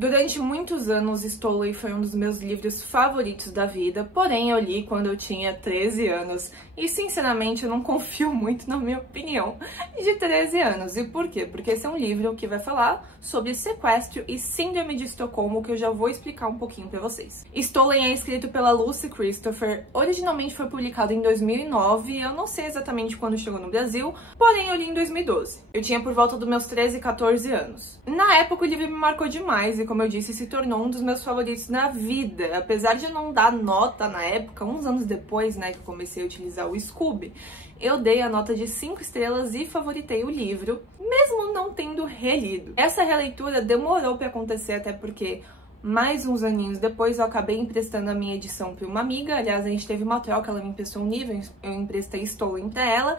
Durante muitos anos, Stolen foi um dos meus livros favoritos da vida, porém eu li quando eu tinha 13 anos e, sinceramente, eu não confio muito na minha opinião de 13 anos. E por quê? Porque esse é um livro que vai falar sobre sequestro e síndrome de Estocolmo, que eu já vou explicar um pouquinho pra vocês. Stolen é escrito pela Lucy Christopher, originalmente foi publicado em 2009, eu não sei exatamente quando chegou no Brasil, porém eu li em 2012. Eu tinha por volta dos meus 13, 14 anos. Na época o livro me marcou demais e, como eu disse, se tornou um dos meus favoritos na vida. Apesar de eu não dar nota na época, uns anos depois, né, que eu comecei a utilizar o Scoob, eu dei a nota de 5 estrelas e favoritei o livro, mesmo não tendo relido. Essa releitura demorou pra acontecer, até porque mais uns aninhos depois eu acabei emprestando a minha edição pra uma amiga. Aliás, a gente teve uma troca, ela me emprestou um livro, eu emprestei Stolen pra ela,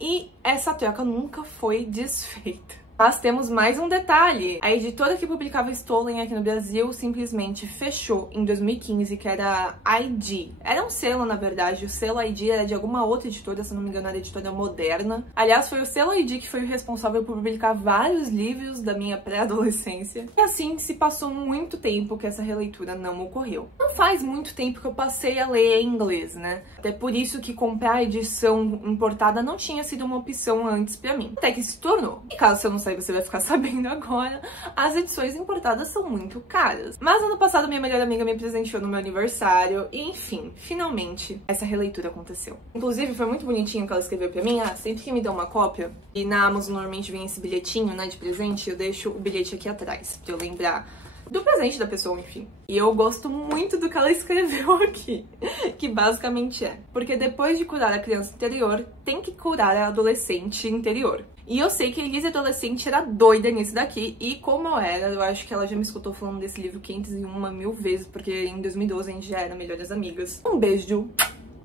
e essa troca nunca foi desfeita. Mas temos mais um detalhe. A editora que publicava Stolen aqui no Brasil simplesmente fechou em 2015, que era a ID. Era um selo, na verdade. O selo ID era de alguma outra editora, se não me engano, era a editora Moderna. Aliás, foi o selo ID que foi o responsável por publicar vários livros da minha pré-adolescência. E assim, se passou muito tempo que essa releitura não ocorreu. Não faz muito tempo que eu passei a ler em inglês, né? Até por isso que comprar a edição importada não tinha sido uma opção antes pra mim. Até que se tornou. E caso você não saiba, você vai ficar sabendo agora, as edições importadas são muito caras. Mas ano passado minha melhor amiga me presenteou no meu aniversário e, enfim, finalmente essa releitura aconteceu. Inclusive foi muito bonitinho que ela escreveu pra mim. Sempre que me dá uma cópia, e na Amazon normalmente vem esse bilhetinho, né, de presente, eu deixo o bilhete aqui atrás, pra eu lembrar do presente da pessoa, enfim. E eu gosto muito do que ela escreveu aqui, que basicamente é: porque depois de curar a criança interior, tem que curar a adolescente interior. E eu sei que a Elise adolescente era doida nisso daqui, e como eu era, eu acho que ela já me escutou falando desse livro 501.000 vezes, porque em 2012 a gente já era melhores amigas. Um beijo!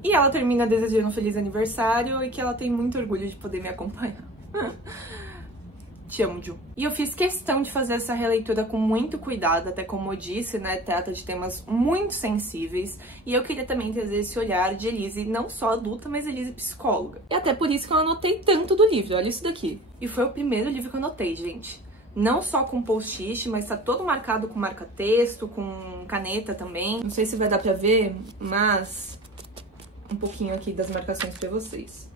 E ela termina desejando um feliz aniversário e que ela tem muito orgulho de poder me acompanhar. Te amo, Ju. E eu fiz questão de fazer essa releitura com muito cuidado, até como eu disse, né, trata de temas muito sensíveis, e eu queria também trazer esse olhar de Elise, não só adulta, mas Elise psicóloga. E até por isso que eu anotei tanto do livro, olha isso daqui. E foi o primeiro livro que eu anotei, gente. Não só com post-it, mas tá todo marcado com marca-texto, com caneta também. Não sei se vai dar pra ver, mas um pouquinho aqui das marcações pra vocês.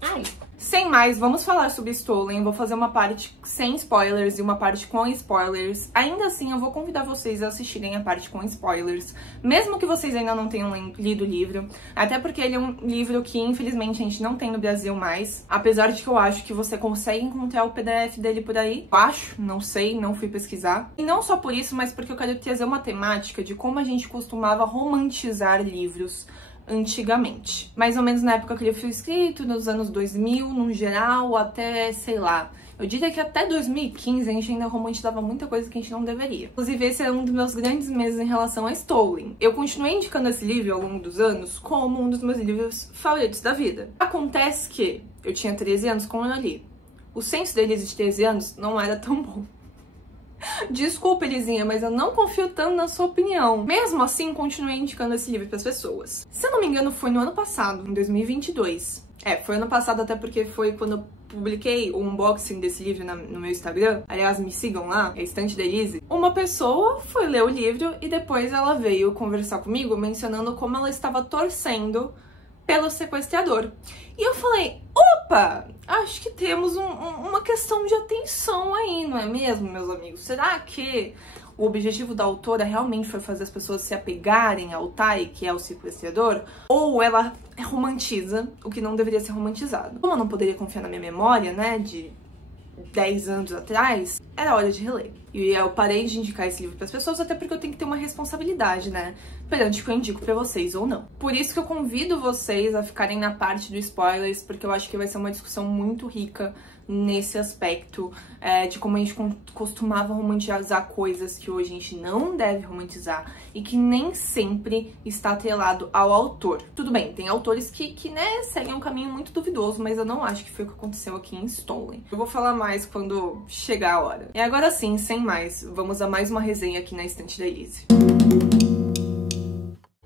Ai! Sem mais, vamos falar sobre Stolen. Vou fazer uma parte sem spoilers e uma parte com spoilers. Ainda assim, eu vou convidar vocês a assistirem a parte com spoilers, mesmo que vocês ainda não tenham lido o livro. Até porque ele é um livro que, infelizmente, a gente não tem no Brasil mais. Apesar de que eu acho que você consegue encontrar o PDF dele por aí. Eu acho, não sei, não fui pesquisar. E não só por isso, mas porque eu quero trazer uma temática de como a gente costumava romantizar livros antigamente. Mais ou menos na época que ele foi escrito, nos anos 2000, no geral, até, sei lá, eu diria que até 2015 a gente ainda romantizava muita coisa que a gente não deveria. Inclusive, esse é um dos meus grandes medos em relação a Stolen. Eu continuei indicando esse livro ao longo dos anos como um dos meus livros favoritos da vida. Acontece que eu tinha 13 anos quando eu li. O senso da Elise de 13 anos não era tão bom. Desculpa, Elisinha, mas eu não confio tanto na sua opinião. Mesmo assim, continuei indicando esse livro para as pessoas. Se eu não me engano, foi no ano passado, em 2022. Foi ano passado, até porque foi quando eu publiquei o unboxing desse livro no meu Instagram. Aliás, me sigam lá, é Estante da Elise. Uma pessoa foi ler o livro e depois ela veio conversar comigo, mencionando como ela estava torcendo pelo sequestrador. E eu falei, opa, acho que temos uma questão de atenção aí, não é mesmo, meus amigos? Será que o objetivo da autora realmente foi fazer as pessoas se apegarem ao Tai, que é o sequestrador? Ou ela romantiza o que não deveria ser romantizado? Como eu não poderia confiar na minha memória, né, de 10 anos atrás, era hora de reler. E eu parei de indicar esse livro para as pessoas, até porque eu tenho que ter uma responsabilidade, né, perante o que eu indico para vocês ou não. Por isso que eu convido vocês a ficarem na parte do spoilers, porque eu acho que vai ser uma discussão muito rica nesse aspecto de como a gente costumava romantizar coisas que hoje a gente não deve romantizar e que nem sempre está atrelado ao autor. Tudo bem, tem autores que né, seguem um caminho muito duvidoso, mas eu não acho que foi o que aconteceu aqui em Stolen. Eu vou falar mais quando chegar a hora. E agora sim, sem mais, vamos a mais uma resenha aqui na Estante da Elise.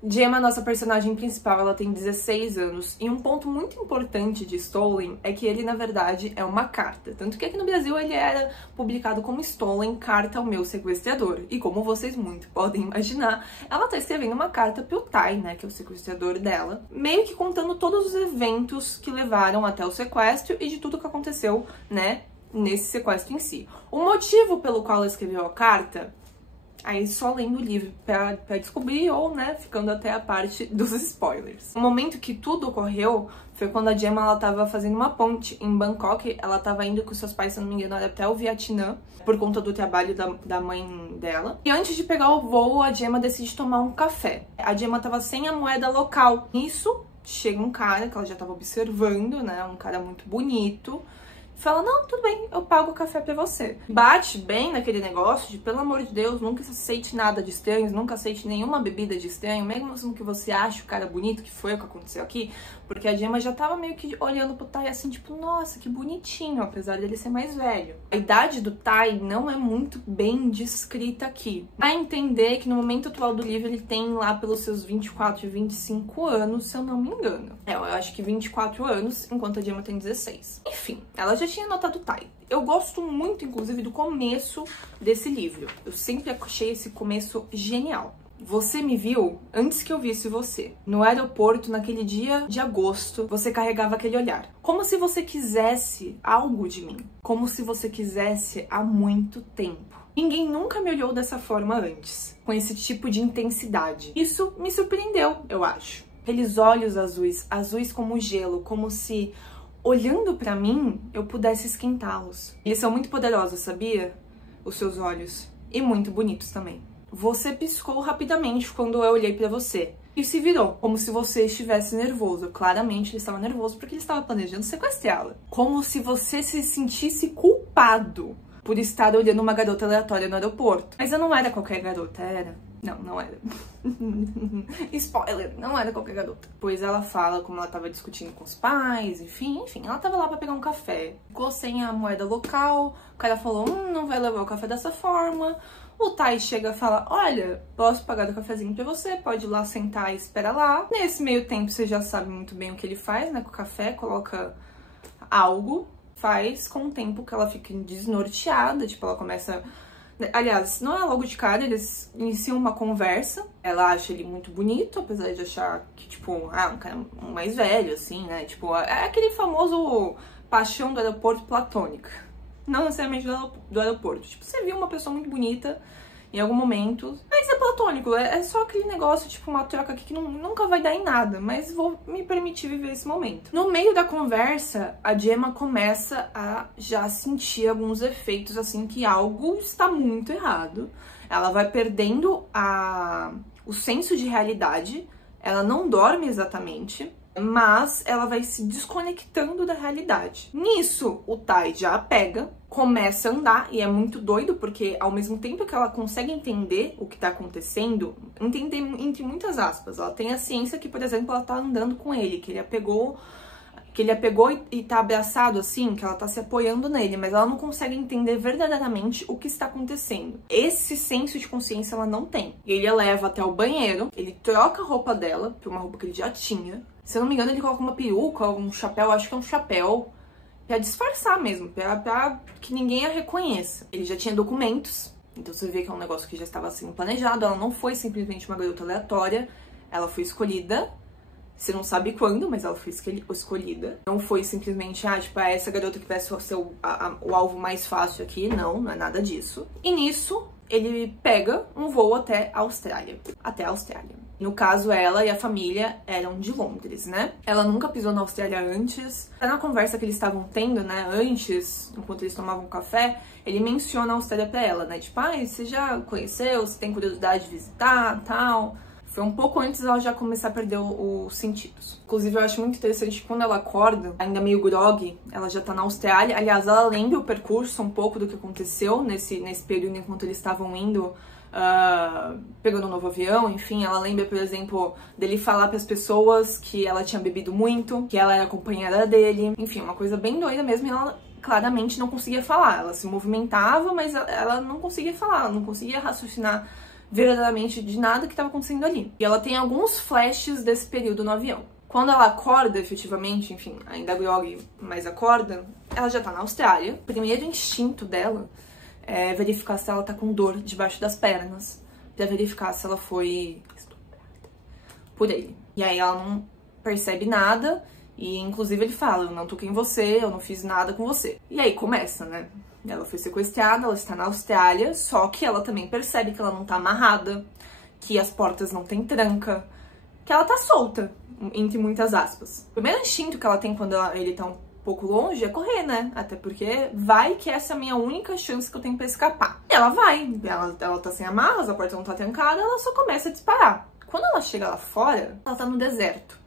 Gemma, nossa personagem principal, ela tem 16 anos, e um ponto muito importante de Stolen é que ele, na verdade, é uma carta. Tanto que aqui no Brasil ele era publicado como Stolen, Carta ao Meu Sequestrador. E como vocês muito podem imaginar, ela tá escrevendo uma carta pro Tai, né, que é o sequestrador dela, meio que contando todos os eventos que levaram até o sequestro e de tudo que aconteceu, né, nesse sequestro em si. O motivo pelo qual ela escreveu a carta, aí só lendo o livro pra descobrir, ou, né, ficando até a parte dos spoilers. O momento que tudo ocorreu foi quando a Gemma, ela tava fazendo uma ponte em Bangkok. Ela tava indo com seus pais, se não me engano, até o Vietnã, por conta do trabalho da mãe dela. E antes de pegar o voo, a Gemma decide tomar um café. A Gemma tava sem a moeda local. Nisso, chega um cara que ela já tava observando, né, um cara muito bonito. Fala, não, tudo bem, eu pago o café pra você. Bate bem naquele negócio de, pelo amor de Deus, nunca aceite nada de estranhos, nunca aceite nenhuma bebida de estranho, mesmo que você ache o cara bonito, que foi o que aconteceu aqui, porque a Gemma já tava meio que olhando pro Tai assim, tipo, nossa, que bonitinho, apesar dele ser mais velho. A idade do Tai não é muito bem descrita aqui. A entender que no momento atual do livro ele tem lá pelos seus 24 e 25 anos, se eu não me engano. Eu acho que 24 anos, enquanto a Gemma tem 16. Enfim, ela já tinha notado o Tai. Eu gosto muito, inclusive, do começo desse livro. Eu sempre achei esse começo genial. Você me viu antes que eu visse você. No aeroporto, naquele dia de agosto, você carregava aquele olhar. Como se você quisesse algo de mim. Como se você quisesse há muito tempo. Ninguém nunca me olhou dessa forma antes, com esse tipo de intensidade. Isso me surpreendeu, eu acho. Aqueles olhos azuis, azuis como gelo, como se, olhando pra mim, eu pudesse esquentá-los. Eles são muito poderosos, sabia? Os seus olhos. E muito bonitos também. Você piscou rapidamente quando eu olhei pra você. E se virou, como se você estivesse nervoso. Claramente ele estava nervoso porque ele estava planejando sequestrá-la. Como se você se sentisse culpado por estar olhando uma garota aleatória no aeroporto. Mas eu não era qualquer garota, era? Não, não era. Spoiler, não era qualquer garota. Pois ela fala como ela tava discutindo com os pais, enfim, ela tava lá pra pegar um café. Ficou sem a moeda local, o cara falou, não vai levar o café dessa forma. O Tai chega e fala, olha, posso pagar o cafezinho pra você, pode ir lá sentar e espera lá. Nesse meio tempo, você já sabe muito bem o que ele faz, né, com o café, coloca algo, faz com o tempo que ela fica desnorteada, tipo, ela começa... Aliás, não é logo de cara, eles iniciam uma conversa, ela acha ele muito bonito, apesar de achar que, tipo, um cara mais velho, assim, né, tipo, é aquele famoso paixão do aeroporto platônica, não necessariamente do aeroporto, tipo, você viu uma pessoa muito bonita em algum momento, mas é platônico, é só aquele negócio, tipo, uma troca aqui que nunca vai dar em nada, mas vou me permitir viver esse momento. No meio da conversa, a Gemma começa a já sentir alguns efeitos, assim, que algo está muito errado. Ela vai perdendo o senso de realidade, ela não dorme exatamente, mas ela vai se desconectando da realidade. Nisso, o Tai já a pega, começa a andar, e é muito doido, porque ao mesmo tempo que ela consegue entender o que tá acontecendo, entender entre muitas aspas, ela tem a ciência que, por exemplo, ela tá andando com ele, que ele a pegou e tá abraçado assim, que ela tá se apoiando nele, mas ela não consegue entender verdadeiramente o que está acontecendo. Esse senso de consciência ela não tem. Ele a leva até o banheiro, ele troca a roupa dela por uma roupa que ele já tinha. Se eu não me engano, ele coloca uma peruca, um chapéu, acho que é um chapéu, pra disfarçar mesmo, pra que ninguém a reconheça. Ele já tinha documentos, então você vê que é um negócio que já estava sendo planejado, ela não foi simplesmente uma garota aleatória, ela foi escolhida. Você não sabe quando, mas ela foi escolhida. Não foi simplesmente, tipo, essa garota que vai ser o alvo mais fácil aqui. Não é nada disso. E nisso, ele pega um voo até a Austrália. No caso, ela e a família eram de Londres, né? Ela nunca pisou na Austrália antes. Até na conversa que eles estavam tendo, né, antes, enquanto eles tomavam café, ele menciona a Austrália pra ela, né? Tipo, você já conheceu, você tem curiosidade de visitar, tal... Foi um pouco antes ela já começar a perder os sentidos. Inclusive, eu acho muito interessante que quando ela acorda, ainda meio groggy, ela já tá na Austrália. Aliás, ela lembra o percurso um pouco do que aconteceu nesse período enquanto eles estavam indo, pegando um novo avião, enfim. Ela lembra, por exemplo, dele falar pras pessoas que ela tinha bebido muito, que ela era acompanhada dele. Enfim, uma coisa bem doida mesmo, e ela claramente não conseguia falar. Ela se movimentava, mas ela não conseguia falar, ela não conseguia raciocinar verdadeiramente de nada que estava acontecendo ali. E ela tem alguns flashes desse período no avião. Quando ela acorda, efetivamente, enfim, ainda grog, mas acorda, ela já tá na Austrália. O primeiro instinto dela é verificar se ela tá com dor debaixo das pernas, pra verificar se ela foi estuprada por ele. E aí ela não percebe nada, e inclusive ele fala, eu não toquei em você, eu não fiz nada com você. E aí começa, né? Ela foi sequestrada, ela está na Austrália, só que ela também percebe que ela não tá amarrada, que as portas não tem tranca, que ela tá solta, entre muitas aspas. O primeiro instinto que ela tem quando ele tá um pouco longe é correr, né? Até porque vai que essa é a minha única chance que eu tenho pra escapar. E ela vai, ela tá sem amarras, a porta não tá trancada, ela só começa a disparar. Quando ela chega lá fora, ela tá no deserto.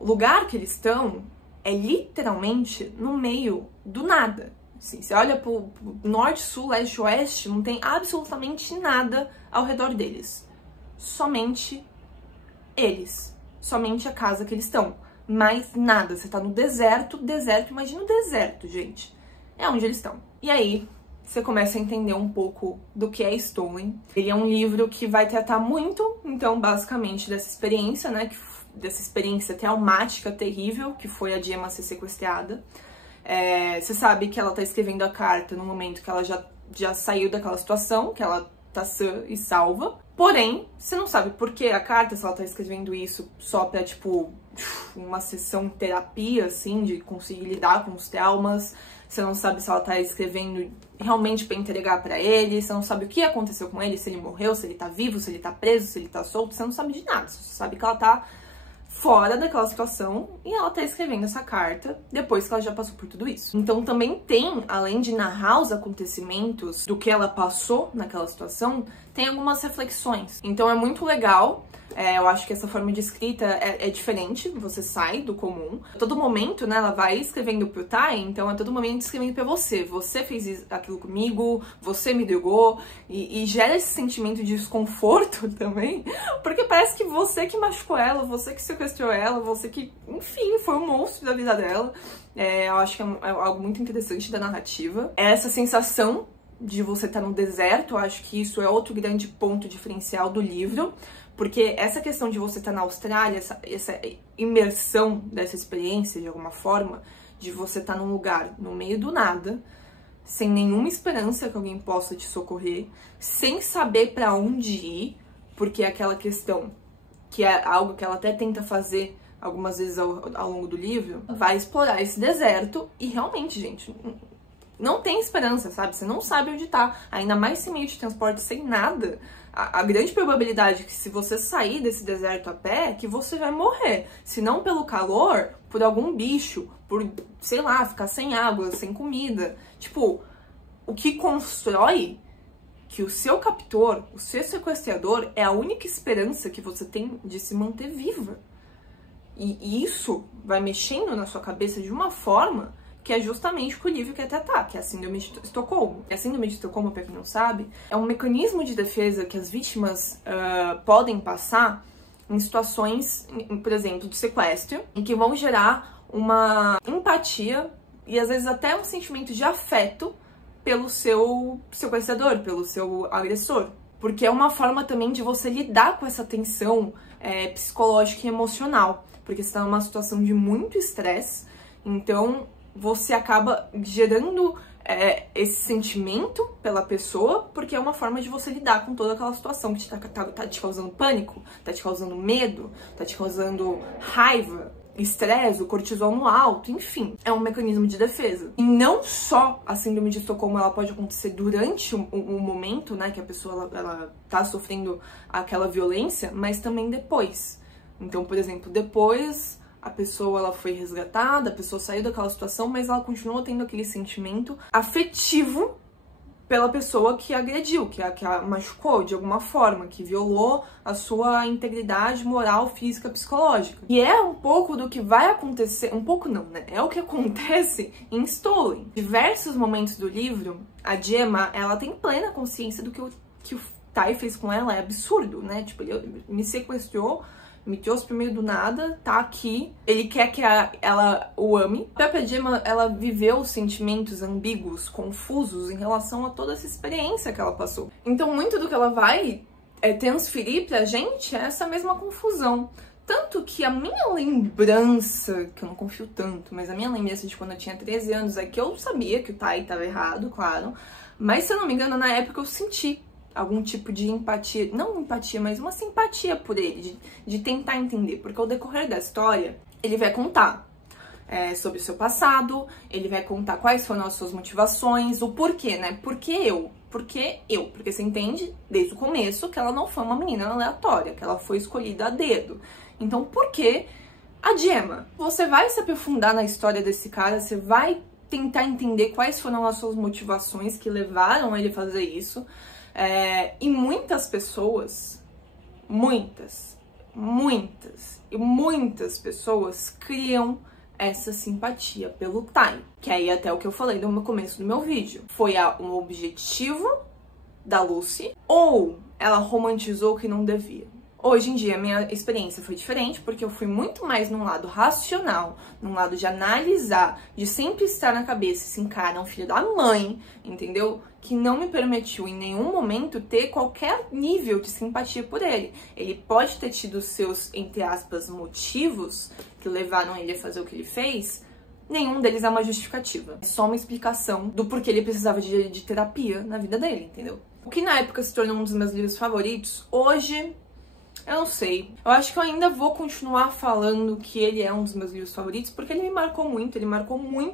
O lugar que eles estão é literalmente no meio do nada. Assim, você olha pro norte, sul, leste, oeste, não tem absolutamente nada ao redor deles. Somente eles. Somente a casa que eles estão. Mais nada. Você tá no deserto, imagina o deserto, gente. É onde eles estão. E aí, você começa a entender um pouco do que é Stolen. Ele é um livro que vai tratar muito, então, basicamente, dessa experiência, né? Dessa experiência traumática, terrível, que foi a de Emma ser sequestrada. Você sabe que ela tá escrevendo a carta no momento que ela já saiu daquela situação, que ela tá sã e salva. Porém, você não sabe por que a carta, se ela tá escrevendo isso só pra, tipo, uma sessão de terapia, assim, de conseguir lidar com os traumas. Você não sabe se ela tá escrevendo realmente pra entregar pra ele. Você não sabe o que aconteceu com ele, se ele morreu, se ele tá vivo, se ele tá preso, se ele tá solto. Você não sabe de nada. Você sabe que ela tá fora daquela situação e ela tá escrevendo essa carta depois que ela já passou por tudo isso. Então também tem, além de narrar os acontecimentos do que ela passou naquela situação, tem algumas reflexões. Então é muito legal. Eu acho que essa forma de escrita é diferente, você sai do comum. A todo momento, né, ela vai escrevendo pro Ty, então a todo momento escrevendo pra você. Você fez aquilo comigo, você me ligou, e gera esse sentimento de desconforto também, porque parece que você que machucou ela, você que sequestrou ela, você que, enfim, foi um monstro da vida dela. Eu acho que é algo muito interessante da narrativa. Essa sensação de você estar no deserto, eu acho que isso é outro grande ponto diferencial do livro. Porque essa questão de você estar na Austrália, essa imersão dessa experiência, de alguma forma, de você estar num lugar no meio do nada, sem nenhuma esperança que alguém possa te socorrer, sem saber pra onde ir, porque é aquela questão, que é algo que ela até tenta fazer algumas vezes ao longo do livro, vai explorar esse deserto e realmente, gente, não tem esperança, sabe? Você não sabe onde tá, ainda mais sem meio de transporte, sem nada. A grande probabilidade é que se você sair desse deserto a pé, que você vai morrer. Se não pelo calor, por algum bicho, por, sei lá, ficar sem água, sem comida. Tipo, o que constrói que o seu captor, o seu sequestrador, é a única esperança que você tem de se manter viva. E isso vai mexendo na sua cabeça de uma forma que é justamente o que o livro quer tratar, que é a síndrome de Estocolmo. A síndrome de Estocolmo, pra quem não sabe, é um mecanismo de defesa que as vítimas podem passar em situações, por exemplo, de sequestro, em que vão gerar uma empatia e às vezes até um sentimento de afeto pelo seu sequestrador, pelo seu agressor. Porque é uma forma também de você lidar com essa tensão psicológica e emocional. Porque você está numa situação de muito estresse, então você acaba gerando esse sentimento pela pessoa, porque é uma forma de você lidar com toda aquela situação que tá te causando pânico, tá te causando medo, tá te causando raiva, estresse, o cortisol no alto, enfim. É um mecanismo de defesa. E não só a síndrome de Estocolmo, ela pode acontecer durante o momento, né, que a pessoa ela tá sofrendo aquela violência, mas também depois. Então, por exemplo, depois a pessoa ela foi resgatada, a pessoa saiu daquela situação, mas ela continua tendo aquele sentimento afetivo pela pessoa que agrediu, que a machucou de alguma forma, que violou a sua integridade moral, física, psicológica. E é um pouco do que vai acontecer, um pouco não, né? É o que acontece em Stolen. Diversos momentos do livro, a Gemma, ela tem plena consciência do que o Ty fez com ela é absurdo, né? Tipo, ele me sequestrou, me trouxe pro meio do nada, tá aqui, ele quer que ela o ame. A própria Gemma, ela viveu sentimentos ambíguos, confusos em relação a toda essa experiência que ela passou. Então muito do que ela vai transferir pra gente é essa mesma confusão. Tanto que a minha lembrança, que eu não confio tanto, mas a minha lembrança de quando eu tinha 13 anos é que eu sabia que o Tai tava errado, claro, mas se eu não me engano, na época eu senti algum tipo de empatia, não empatia, mas uma simpatia por ele, de tentar entender, porque ao decorrer da história, ele vai contar sobre o seu passado, ele vai contar quais foram as suas motivações, o porquê, né? Por que eu? Porque você entende desde o começo que ela não foi uma menina aleatória, que ela foi escolhida a dedo. Então, por que a Gemma? Você vai se aprofundar na história desse cara, você vai tentar entender quais foram as suas motivações que levaram ele a fazer isso. E muitas pessoas, muitas pessoas criam essa simpatia pelo Tai. Que aí até o que eu falei no começo do meu vídeo. Foi um objetivo da Lucy ou ela romantizou o que não devia? Hoje em dia, a minha experiência foi diferente, porque eu fui muito mais num lado racional, num lado de analisar, de sempre estar na cabeça, esse cara é um filho da mãe, entendeu? Que não me permitiu em nenhum momento ter qualquer nível de simpatia por ele. Ele pode ter tido seus, entre aspas, motivos que levaram ele a fazer o que ele fez. Nenhum deles é uma justificativa. É só uma explicação do porquê ele precisava de terapia na vida dele, entendeu? O que na época se tornou um dos meus livros favoritos, hoje eu não sei. Eu acho que eu ainda vou continuar falando que ele é um dos meus livros favoritos, porque ele me marcou muito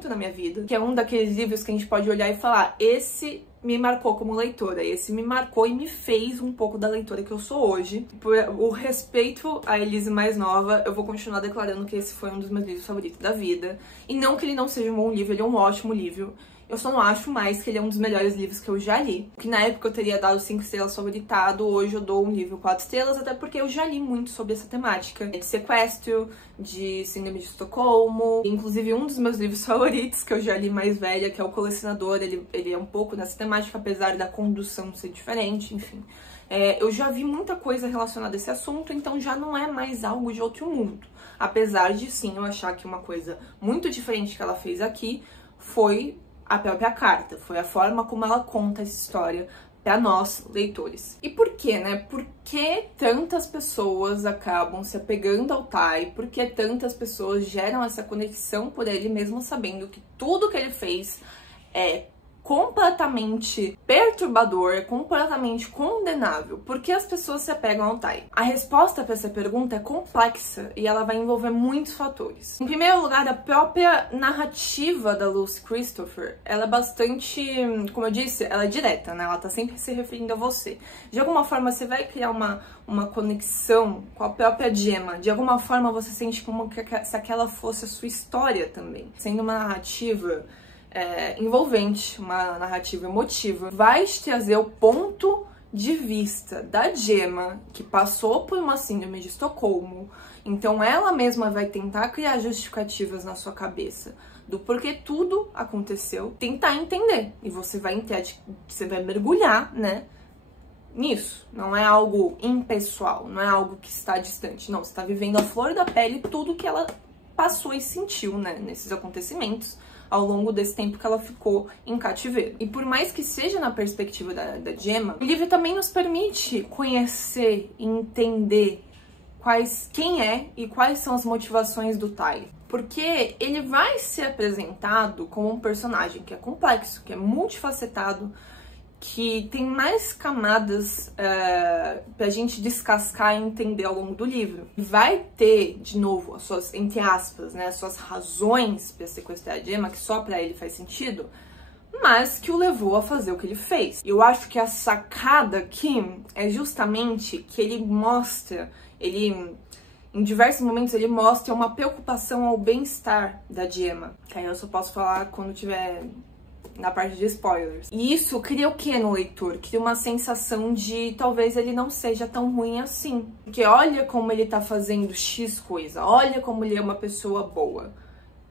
na minha vida. Que é um daqueles livros que a gente pode olhar e falar, esse me marcou como leitora, esse me marcou e me fez um pouco da leitora que eu sou hoje. Por o respeito à Elise mais nova, eu vou continuar declarando que esse foi um dos meus livros favoritos da vida. E não que ele não seja um bom livro, ele é um ótimo livro. Eu só não acho mais que ele é um dos melhores livros que eu já li. Que na época eu teria dado 5 estrelas favoritado, hoje eu dou um livro 4 estrelas, até porque eu já li muito sobre essa temática. De sequestro, de síndrome de Estocolmo. Inclusive um dos meus livros favoritos que eu já li mais velha, que é O Colecionador, ele é um pouco nessa temática, apesar da condução ser diferente, enfim. Eu já vi muita coisa relacionada a esse assunto, então já não é mais algo de outro mundo. Apesar de sim eu achar que uma coisa muito diferente que ela fez aqui foi a própria carta, foi a forma como ela conta essa história para nós, leitores. E por quê, né? Por que tantas pessoas acabam se apegando ao Tai? Por que tantas pessoas geram essa conexão por ele, mesmo sabendo que tudo que ele fez é completamente perturbador, completamente condenável? Por que as pessoas se apegam ao Tai? A resposta para essa pergunta é complexa e ela vai envolver muitos fatores. Em primeiro lugar, a própria narrativa da Lucy Christopher, ela é bastante, como eu disse, ela é direta, né? Ela tá sempre se referindo a você. De alguma forma, você vai criar uma conexão com a própria Gemma. De alguma forma, você sente como se aquela fosse a sua história também. Sendo uma narrativa envolvente, uma narrativa emotiva, vai te trazer o ponto de vista da Gemma, que passou por uma síndrome de Estocolmo. Então ela mesma vai tentar criar justificativas na sua cabeça do porquê tudo aconteceu, tentar entender. E você vai mergulhar, né, nisso. Não é algo impessoal, não é algo que está distante. Não, você está vivendo a flor da pele tudo que ela passou e sentiu, né, nesses acontecimentos ao longo desse tempo que ela ficou em cativeiro. E por mais que seja na perspectiva da Gemma, o livro também nos permite conhecer e entender quem é e quais são as motivações do Tai. Porque ele vai ser apresentado como um personagem que é complexo, que é multifacetado, que tem mais camadas pra gente descascar e entender ao longo do livro. Vai ter, de novo, as suas, entre aspas, né, as suas razões pra sequestrar a Gemma, que só pra ele faz sentido, mas que o levou a fazer o que ele fez. Eu acho que a sacada aqui é justamente que ele mostra, em diversos momentos ele mostra uma preocupação ao bem-estar da Gemma, que aí eu só posso falar quando tiver na parte de spoilers. E isso cria o que no leitor? Cria uma sensação de talvez ele não seja tão ruim assim. Porque olha como ele tá fazendo X coisa, olha como ele é uma pessoa boa.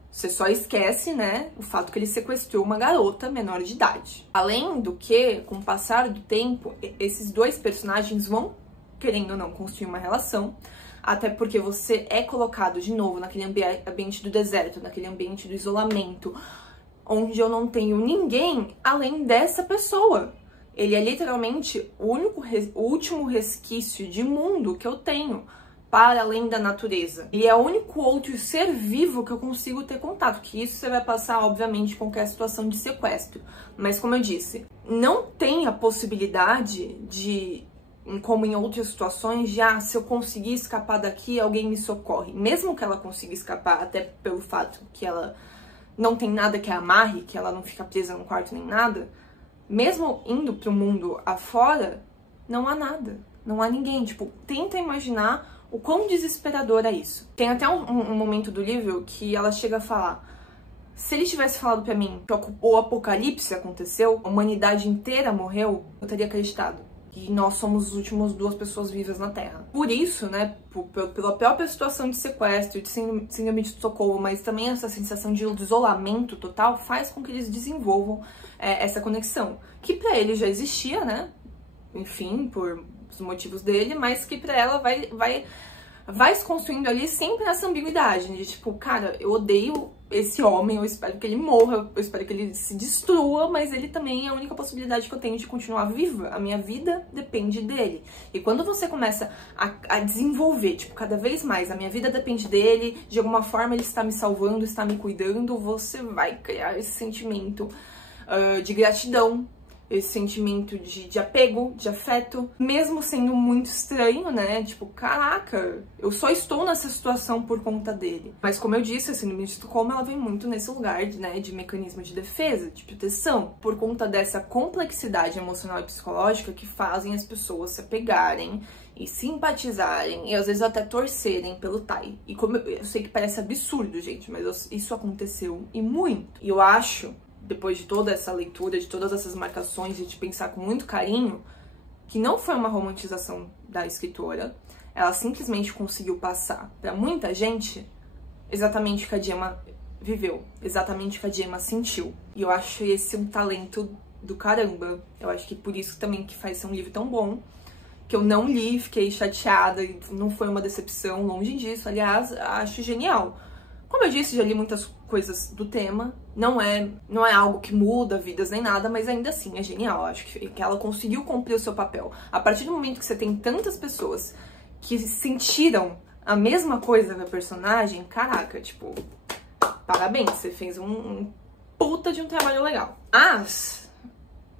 Você só esquece, né, o fato que ele sequestrou uma garota menor de idade. Além do que, com o passar do tempo, esses dois personagens vão, querendo ou não, construir uma relação. até porque você é colocado de novo naquele ambiente do deserto, naquele ambiente do isolamento, onde eu não tenho ninguém além dessa pessoa. Ele é literalmente o último resquício de mundo que eu tenho para além da natureza. Ele é o único outro ser vivo que eu consigo ter contato, que isso você vai passar, obviamente, com qualquer situação de sequestro. Mas, como eu disse, não tem a possibilidade de, como em outras situações, de, se eu conseguir escapar daqui, alguém me socorre. Mesmo que ela consiga escapar, até pelo fato que ela não tem nada que a amarre, que ela não fica presa no quarto nem nada, mesmo indo pro mundo afora, não há nada, não há ninguém. Tipo, tenta imaginar o quão desesperador é isso. Tem até um momento do livro que ela chega a falar: se ele tivesse falado pra mim que o apocalipse aconteceu, a humanidade inteira morreu, eu teria acreditado. E nós somos as últimas 2 pessoas vivas na Terra. Por isso, né, pela própria situação de sequestro, de síndrome de Estocolmo, mas também essa sensação de isolamento total, faz com que eles desenvolvam essa conexão. Que pra ele já existia, né, enfim, por os motivos dele, mas que pra ela vai se construindo ali sempre essa ambiguidade, de tipo, cara, eu odeio esse homem, eu espero que ele morra, eu espero que ele se destrua, mas ele também é a única possibilidade que eu tenho de continuar viva. A minha vida depende dele. E quando você começa a desenvolver, tipo, cada vez mais, a minha vida depende dele, de alguma forma ele está me salvando, está me cuidando, você vai criar esse sentimento de gratidão, esse sentimento de apego, de afeto, mesmo sendo muito estranho, né? Tipo, caraca, eu só estou nessa situação por conta dele. Mas como eu disse, a síndrome de Estocolmo, ela vem muito nesse lugar de mecanismo de defesa, de proteção, por conta dessa complexidade emocional e psicológica que fazem as pessoas se apegarem e simpatizarem e às vezes até torcerem pelo Tai. E como eu sei que parece absurdo, gente, mas isso aconteceu e muito. E eu acho, depois de toda essa leitura, de todas essas marcações e de pensar com muito carinho, que não foi uma romantização da escritora. Ela simplesmente conseguiu passar pra muita gente exatamente o que a Gemma viveu, exatamente o que a Gemma sentiu. E eu acho esse um talento do caramba. Eu acho que por isso também que faz ser um livro tão bom, que eu não li, fiquei chateada, e não foi uma decepção, longe disso. Aliás, acho genial. Como eu disse, já li muitas coisas do tema, não é algo que muda vidas nem nada, mas ainda assim é genial. Acho que ela conseguiu cumprir o seu papel. A partir do momento que você tem tantas pessoas que sentiram a mesma coisa da personagem, caraca, tipo, parabéns, você fez um puta de um trabalho legal.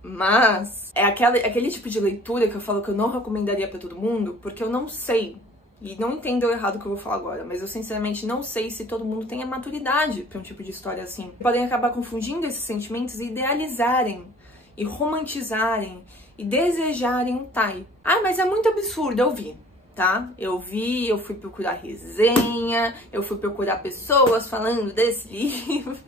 Mas é aquele tipo de leitura que eu falo que eu não recomendaria pra todo mundo, porque eu não sei. E não entendam errado o que eu vou falar agora, mas eu sinceramente não sei se todo mundo tem a maturidade pra um tipo de história assim. Podem acabar confundindo esses sentimentos e idealizarem, e romantizarem, e desejarem um Tai. Mas é muito absurdo, eu vi, tá? Eu fui procurar resenha, eu fui procurar pessoas falando desse livro,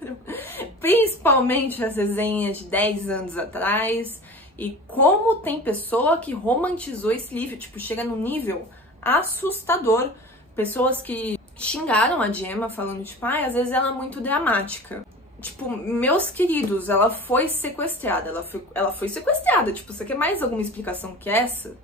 principalmente as resenhas de 10 anos atrás, e como tem pessoa que romantizou esse livro, tipo, chega num nível assustador. Pessoas que xingaram a Gemma falando, tipo, às vezes ela é muito dramática. Tipo, meus queridos, ela foi sequestrada, ela foi sequestrada. Tipo, você quer mais alguma explicação que essa?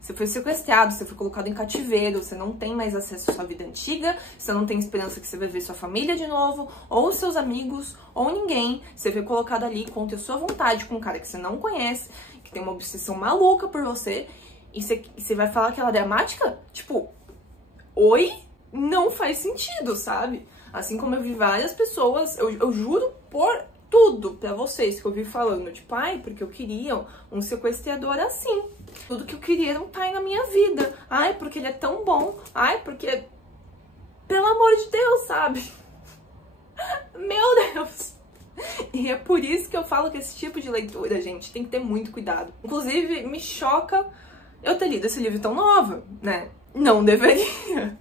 Você foi sequestrado, você foi colocado em cativeiro, você não tem mais acesso à sua vida antiga, você não tem esperança que você vai ver sua família de novo, ou seus amigos, ou ninguém. Você foi colocado ali contra a sua vontade com um cara que você não conhece, que tem uma obsessão maluca por você, e você vai falar que ela é dramática? Tipo, oi? Não faz sentido, sabe? Assim como eu vi várias pessoas, eu juro por tudo pra vocês que eu vi falando, tipo, porque eu queria um sequestrador assim. Tudo que eu queria era um Tai na minha vida. Porque ele é tão bom. Porque... Pelo amor de Deus, sabe? Meu Deus! E é por isso que eu falo que esse tipo de leitura, gente, tem que ter muito cuidado. Inclusive, me choca eu ter lido esse livro tão nova, né? Não deveria.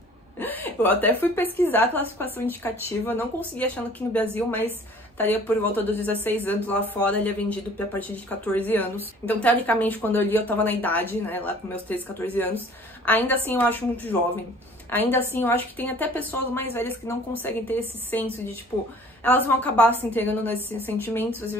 Eu até fui pesquisar a classificação indicativa, não consegui achando aqui no Brasil, mas estaria por volta dos 16 anos. Lá fora ele é vendido a partir de 14 anos. Então, teoricamente, quando eu li, eu tava na idade, né? Lá com meus 13, 14 anos. Ainda assim, eu acho muito jovem. Ainda assim, eu acho que tem até pessoas mais velhas que não conseguem ter esse senso de, tipo, elas vão acabar se entregando nesses sentimentos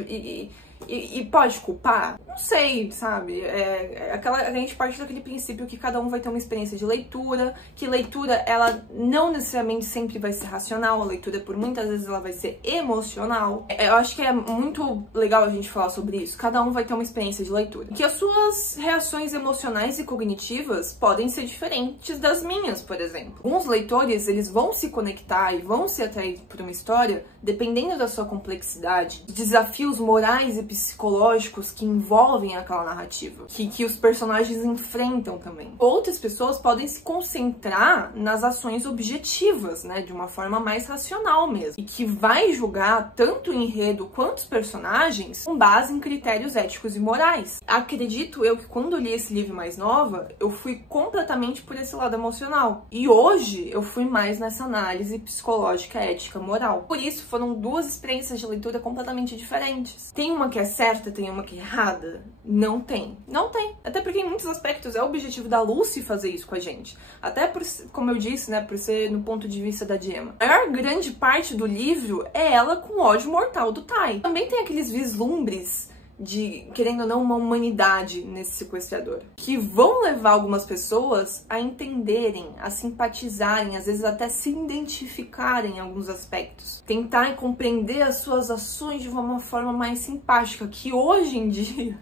E pode culpar? Não sei, sabe? A gente parte daquele princípio que cada um vai ter uma experiência de leitura, que leitura, ela não necessariamente sempre vai ser racional, a leitura, por muitas vezes, ela vai ser emocional. Eu acho que é muito legal a gente falar sobre isso. Cada um vai ter uma experiência de leitura. Que as suas reações emocionais e cognitivas podem ser diferentes das minhas, por exemplo. Alguns leitores, eles vão se conectar e vão se atrair por uma história dependendo da sua complexidade, desafios morais e psicológicos que envolvem aquela narrativa, que os personagens enfrentam também. Outras pessoas podem se concentrar nas ações objetivas, né, de uma forma mais racional mesmo, e que vai julgar tanto o enredo quanto os personagens com base em critérios éticos e morais. Acredito eu que quando eu li esse livro mais nova, eu fui completamente por esse lado emocional, e hoje eu fui mais nessa análise psicológica, ética, moral. Por isso foram duas experiências de leitura completamente diferentes. Tem uma que é certa, tem uma que é errada? Não tem. Não tem. Até porque em muitos aspectos é o objetivo da Lucy fazer isso com a gente. Até por, como eu disse, né, por ser no ponto de vista da Gemma. A maior grande parte do livro é ela com ódio mortal do Ty. Também tem aqueles vislumbres de, querendo ou não, uma humanidade nesse sequestrador, que vão levar algumas pessoas a entenderem, a simpatizarem, às vezes até se identificarem em alguns aspectos. Tentar compreender as suas ações de uma forma mais simpática, que hoje em dia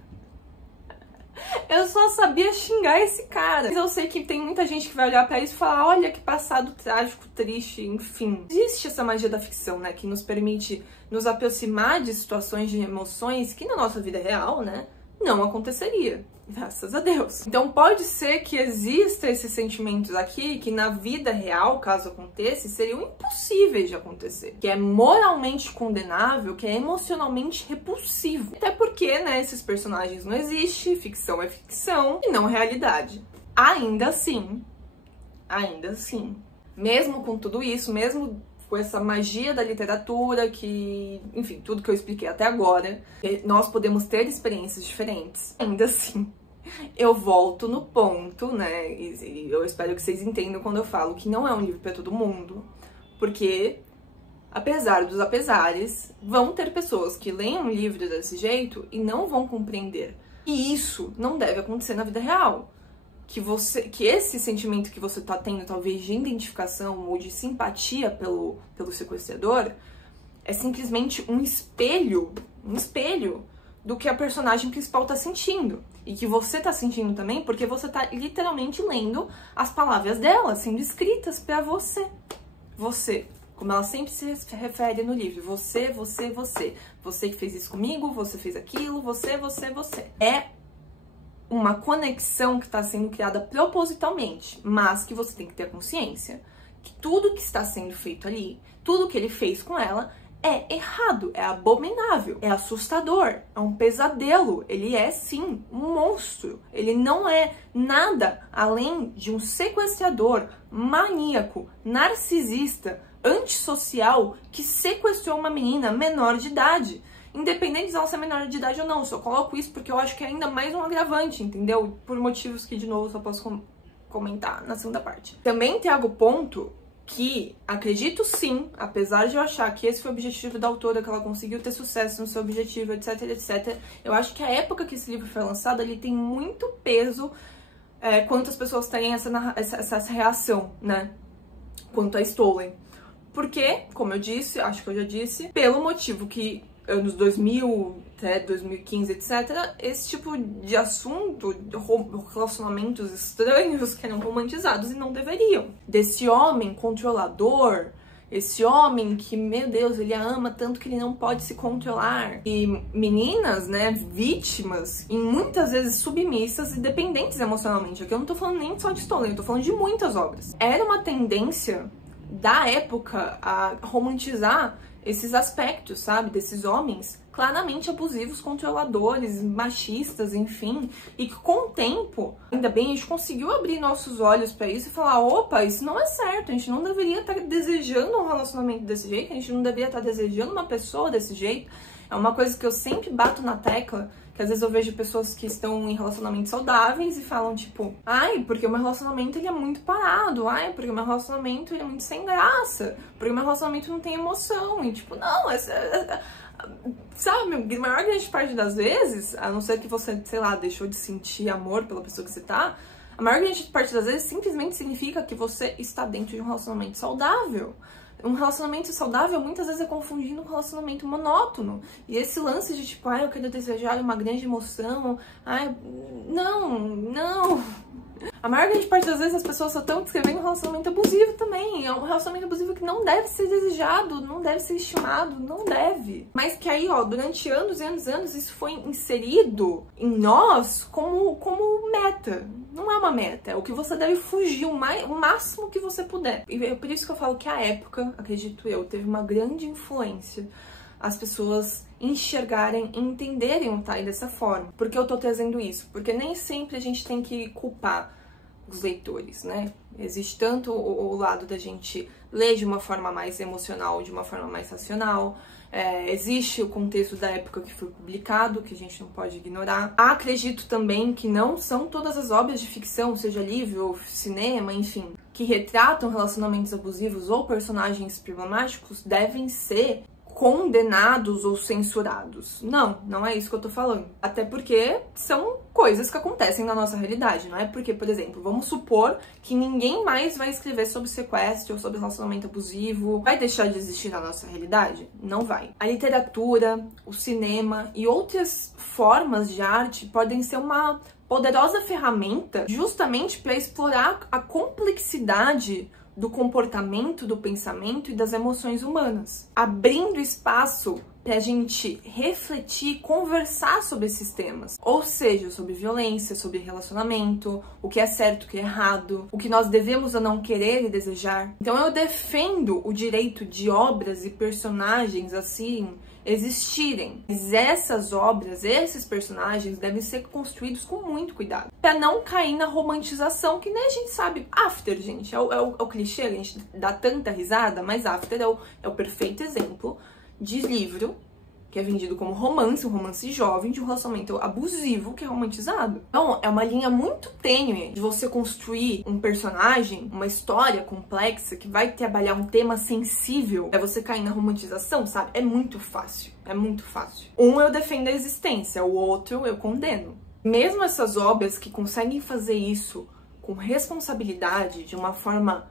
eu só sabia xingar esse cara. Mas eu sei que tem muita gente que vai olhar pra isso e falar, olha que passado trágico, triste, enfim. Existe essa magia da ficção, né, que nos permite nos aproximar de situações de emoções que na nossa vida real, né, não aconteceria. Graças a Deus. Então pode ser que exista esses sentimentos aqui que na vida real, caso aconteça, seriam impossíveis de acontecer. Que é moralmente condenável, que é emocionalmente repulsivo. Até porque, né, esses personagens não existem, ficção é ficção e não realidade. Ainda assim, mesmo com tudo isso, mesmo com essa magia da literatura, que, enfim, tudo que eu expliquei até agora, nós podemos ter experiências diferentes. Ainda assim, eu volto no ponto, né, e eu espero que vocês entendam quando eu falo que não é um livro para todo mundo, porque, apesar dos apesares, vão ter pessoas que leem um livro desse jeito e não vão compreender. E isso não deve acontecer na vida real. Que esse sentimento que você tá tendo, talvez de identificação ou de simpatia pelo sequestrador, é simplesmente um espelho do que a personagem principal tá sentindo. E que você tá sentindo também, porque você tá literalmente lendo as palavras dela sendo escritas pra você. Você, como ela sempre se refere no livro, você. Você que fez isso comigo, você fez aquilo, você. É uma conexão que está sendo criada propositalmente, mas que você tem que ter consciência que tudo que está sendo feito ali, tudo que ele fez com ela, é errado, é abominável, é assustador, é um pesadelo. Ele é, sim, um monstro. Ele não é nada além de um sequestrador maníaco, narcisista, antissocial, que sequestrou uma menina menor de idade. Independente de ela ser menor de idade ou não, eu só coloco isso porque eu acho que é ainda mais um agravante, entendeu? Por motivos que, de novo, eu só posso comentar na segunda parte. Também tem algo ponto que, acredito sim, apesar de eu achar que esse foi o objetivo da autora, que ela conseguiu ter sucesso no seu objetivo, etc, etc, eu acho que a época que esse livro foi lançado, ele tem muito peso quanto as pessoas têm essa reação, né? Quanto a Stolen. Porque, como eu disse, acho que eu já disse, pelo motivo que anos 2000, até 2015, etc., esse tipo de assunto, de relacionamentos estranhos que eram romantizados e não deveriam. Desse homem controlador, esse homem que, meu Deus, ele a ama tanto que ele não pode se controlar. E meninas, né, vítimas, e muitas vezes submissas e dependentes emocionalmente. Aqui eu não tô falando nem só de Stolen, eu tô falando de muitas obras. Era uma tendência da época a romantizar esses aspectos, sabe, desses homens claramente abusivos, controladores, machistas, enfim, e que com o tempo, ainda bem, a gente conseguiu abrir nossos olhos pra isso e falar, opa, isso não é certo, a gente não deveria estar desejando um relacionamento desse jeito, a gente não deveria estar desejando uma pessoa desse jeito. É uma coisa que eu sempre bato na tecla, que às vezes eu vejo pessoas que estão em relacionamentos saudáveis e falam, tipo, ai, porque o meu relacionamento ele é muito parado, ai, porque o meu relacionamento ele é muito sem graça, porque o meu relacionamento não tem emoção, e tipo, não, sabe, a maior grande parte das vezes, a não ser que você, sei lá, deixou de sentir amor pela pessoa que você tá, a maior grande parte das vezes simplesmente significa que você está dentro de um relacionamento saudável. Um relacionamento saudável muitas vezes é confundindo um relacionamento monótono. E esse lance de tipo, eu quero desejar uma grande emoção, não. A maior grande parte das vezes as pessoas só estão descrevendo um relacionamento abusivo também. É um relacionamento abusivo que não deve ser desejado, não deve ser estimado, não deve. Mas que aí, durante anos e anos e anos, isso foi inserido em nós como meta. Não é uma meta, é o que você deve fugir o máximo que você puder. E é por isso que eu falo que a época, acredito eu, teve uma grande influência as pessoas enxergarem e entenderem o Tai dessa forma. Por que eu tô trazendo isso? Porque nem sempre a gente tem que culpar os leitores, né? Existe tanto o lado da gente ler de uma forma mais emocional, de uma forma mais racional. Existe o contexto da época que foi publicado, que a gente não pode ignorar. Acredito também que não são todas as obras de ficção, seja livro, cinema, enfim, que retratam relacionamentos abusivos ou personagens problemáticos devem ser condenados ou censurados. Não é isso que eu tô falando. Até porque são coisas que acontecem na nossa realidade, não é porque, por exemplo, vamos supor que ninguém mais vai escrever sobre sequestro ou sobre relacionamento abusivo. Vai deixar de existir na nossa realidade? Não vai. A literatura, o cinema e outras formas de arte podem ser uma poderosa ferramenta justamente para explorar a complexidade do comportamento, do pensamento e das emoções humanas, abrindo espaço para a gente refletir, conversar sobre esses temas, ou seja, sobre violência, sobre relacionamento, o que é certo, o que é errado, o que nós devemos ou não querer e desejar. Então eu defendo o direito de obras e personagens assim existirem. Mas essas obras, esses personagens devem ser construídos com muito cuidado, para não cair na romantização, que nem a gente sabe. After, gente, é o clichê, a gente dá tanta risada, mas After é o perfeito exemplo de livro que é vendido como romance, um romance jovem de um relacionamento abusivo que é romantizado. Então, é uma linha muito tênue de você construir um personagem, uma história complexa que vai trabalhar um tema sensível, é você cair na romantização, sabe? É muito fácil, é muito fácil. Um eu defendo a existência, o outro eu condeno. Mesmo essas obras que conseguem fazer isso com responsabilidade, de uma forma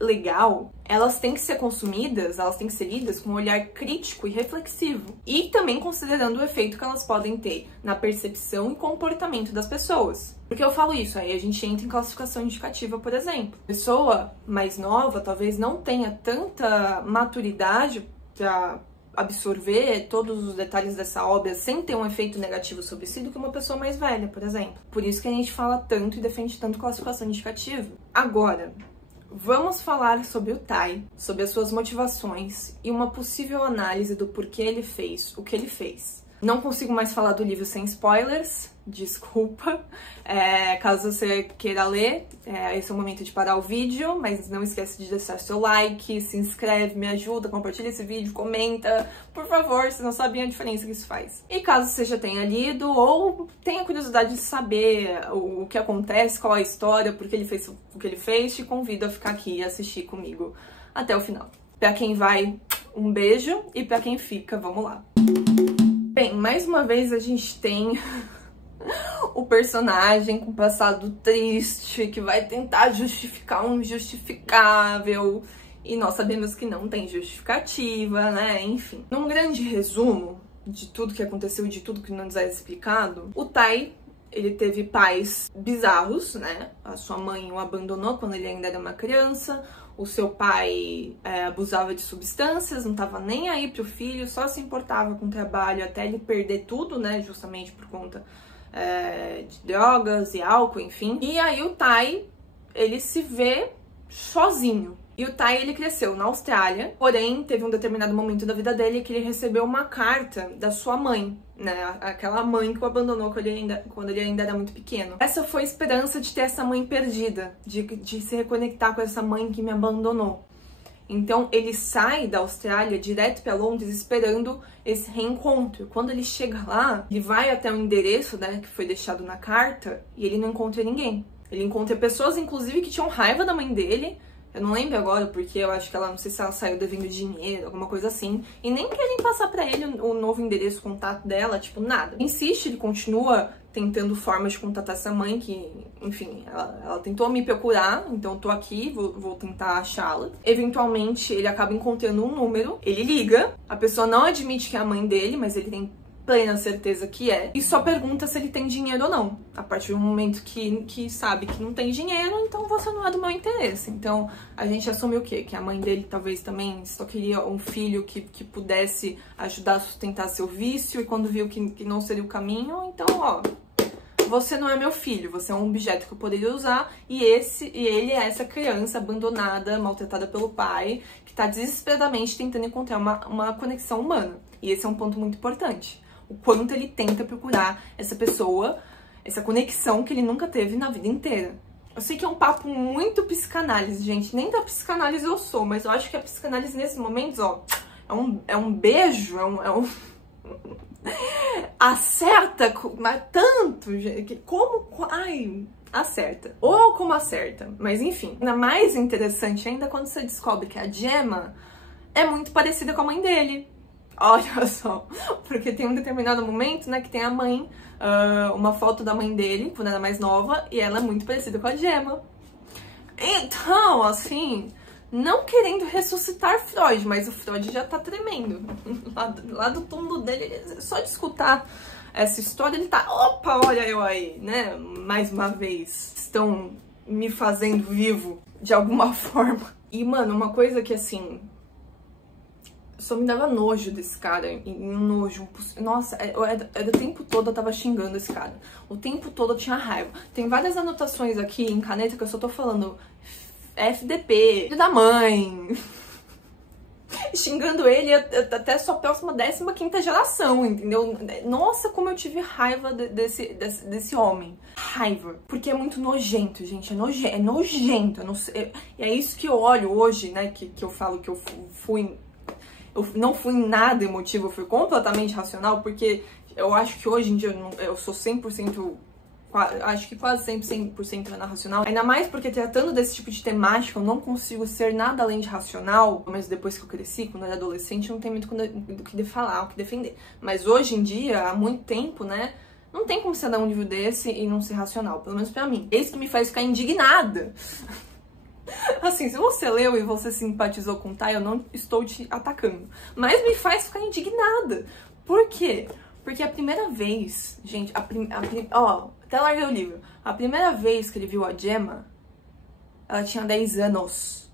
legal, elas têm que ser consumidas, elas têm que ser lidas com um olhar crítico e reflexivo. E também considerando o efeito que elas podem ter na percepção e comportamento das pessoas. Porque eu falo isso, aí a gente entra em classificação indicativa, por exemplo. A pessoa mais nova talvez não tenha tanta maturidade para absorver todos os detalhes dessa obra sem ter um efeito negativo sobre si do que uma pessoa mais velha, por exemplo. Por isso que a gente fala tanto e defende tanto classificação indicativa. Agora, vamos falar sobre o Tai, sobre as suas motivações e uma possível análise do porquê ele fez o que ele fez. Não consigo mais falar do livro sem spoilers, desculpa. Caso você queira ler, esse é o momento de parar o vídeo, mas não esquece de deixar seu like, se inscreve, me ajuda, compartilha esse vídeo, comenta, por favor, se não sabia a diferença que isso faz. E caso você já tenha lido ou tenha curiosidade de saber o que acontece, qual é a história, por que ele fez o que ele fez, te convido a ficar aqui e assistir comigo até o final. Pra quem vai, um beijo, e pra quem fica, vamos lá. Bem, mais uma vez a gente tem o personagem com passado triste que vai tentar justificar um injustificável e nós sabemos que não tem justificativa, né? Enfim, num grande resumo de tudo que aconteceu e de tudo que nos é explicado, o Tai, ele teve pais bizarros, né? A sua mãe o abandonou quando ele ainda era uma criança. O seu pai abusava de substâncias, não tava nem aí pro filho, só se importava com o trabalho até ele perder tudo, né? Justamente por conta de drogas e álcool, enfim. E aí o Tai, ele se vê sozinho. E o Tai, ele cresceu na Austrália, porém teve um determinado momento da vida dele que ele recebeu uma carta da sua mãe, né? Aquela mãe que o abandonou quando ele ainda era muito pequeno. Essa foi a esperança de ter essa mãe perdida, de se reconectar com essa mãe que me abandonou. Então ele sai da Austrália direto para Londres esperando esse reencontro. Quando ele chega lá, ele vai até o endereço, né, que foi deixado na carta, e ele não encontra ninguém. Ele encontra pessoas, inclusive, que tinham raiva da mãe dele, Eu não lembro agora, porque eu acho que ela, não sei se ela saiu devendo dinheiro, alguma coisa assim. E nem querem passar pra ele o novo endereço, o contato dela, tipo, nada. Insiste, ele continua tentando formas de contatar essa mãe, que, enfim, ela tentou me procurar, então eu tô aqui, vou tentar achá-la. Eventualmente, ele acaba encontrando um número, ele liga, a pessoa não admite que é a mãe dele, mas ele tem plena certeza que é, e só pergunta se ele tem dinheiro ou não. A partir do momento que sabe que não tem dinheiro, então você não é do meu interesse. Então a gente assume o quê? Que a mãe dele talvez também só queria um filho que pudesse ajudar a sustentar seu vício, e quando viu que não seria o caminho, então, ó, você não é meu filho, você é um objeto que eu poderia usar, e ele é essa criança abandonada, maltratada pelo pai, que tá desesperadamente tentando encontrar uma conexão humana. E esse é um ponto muito importante. O quanto ele tenta procurar essa pessoa, essa conexão que ele nunca teve na vida inteira. Eu sei que é um papo muito psicanálise, gente. Nem da psicanálise eu sou, mas eu acho que a psicanálise nesses momentos, ó, é um beijo, é um... acerta, mas tanto, gente, como... Ai, acerta. Ou como acerta. Mas enfim, ainda mais interessante ainda quando você descobre que a Gemma é muito parecida com a mãe dele. Olha só, porque tem um determinado momento, né, que tem a mãe, uma foto da mãe dele, quando ela era mais nova, e ela é muito parecida com a Gemma. Então, assim, não querendo ressuscitar Freud, mas o Freud já tá tremendo. Lá do túmulo dele, só de escutar essa história, ele tá, opa, olha eu aí, né, mais uma vez, estão me fazendo vivo de alguma forma. E, mano, uma coisa que, assim... só me dava nojo desse cara, nojo. Nossa, era o tempo todo eu tava xingando esse cara. O tempo todo eu tinha raiva. Tem várias anotações aqui em caneta que eu só tô falando FDP, filho da mãe. Xingando ele até sua próxima 15ª geração, entendeu? Nossa, como eu tive raiva desse homem. Raiva. Porque é muito nojento, gente. É nojento. Eu não sei, e é isso que eu olho hoje, né? Que eu falo que eu fui... Eu não fui nada emotivo, eu fui completamente racional, porque eu acho que hoje em dia eu sou 100%, acho que quase 100% racional. Ainda mais porque tratando desse tipo de temática, eu não consigo ser nada além de racional. Mas depois que eu cresci, quando eu era adolescente, não tem muito do que falar, o que defender. Mas hoje em dia, há muito tempo, né, não tem como você dar um livro desse e não ser racional, pelo menos pra mim. Isso que me faz ficar indignada. Assim, se você leu e você simpatizou com o Tai, eu não estou te atacando. Mas me faz ficar indignada. Por quê? Porque a primeira vez, gente, ó, até larguei o livro. A primeira vez que ele viu a Gemma, ela tinha 10 anos.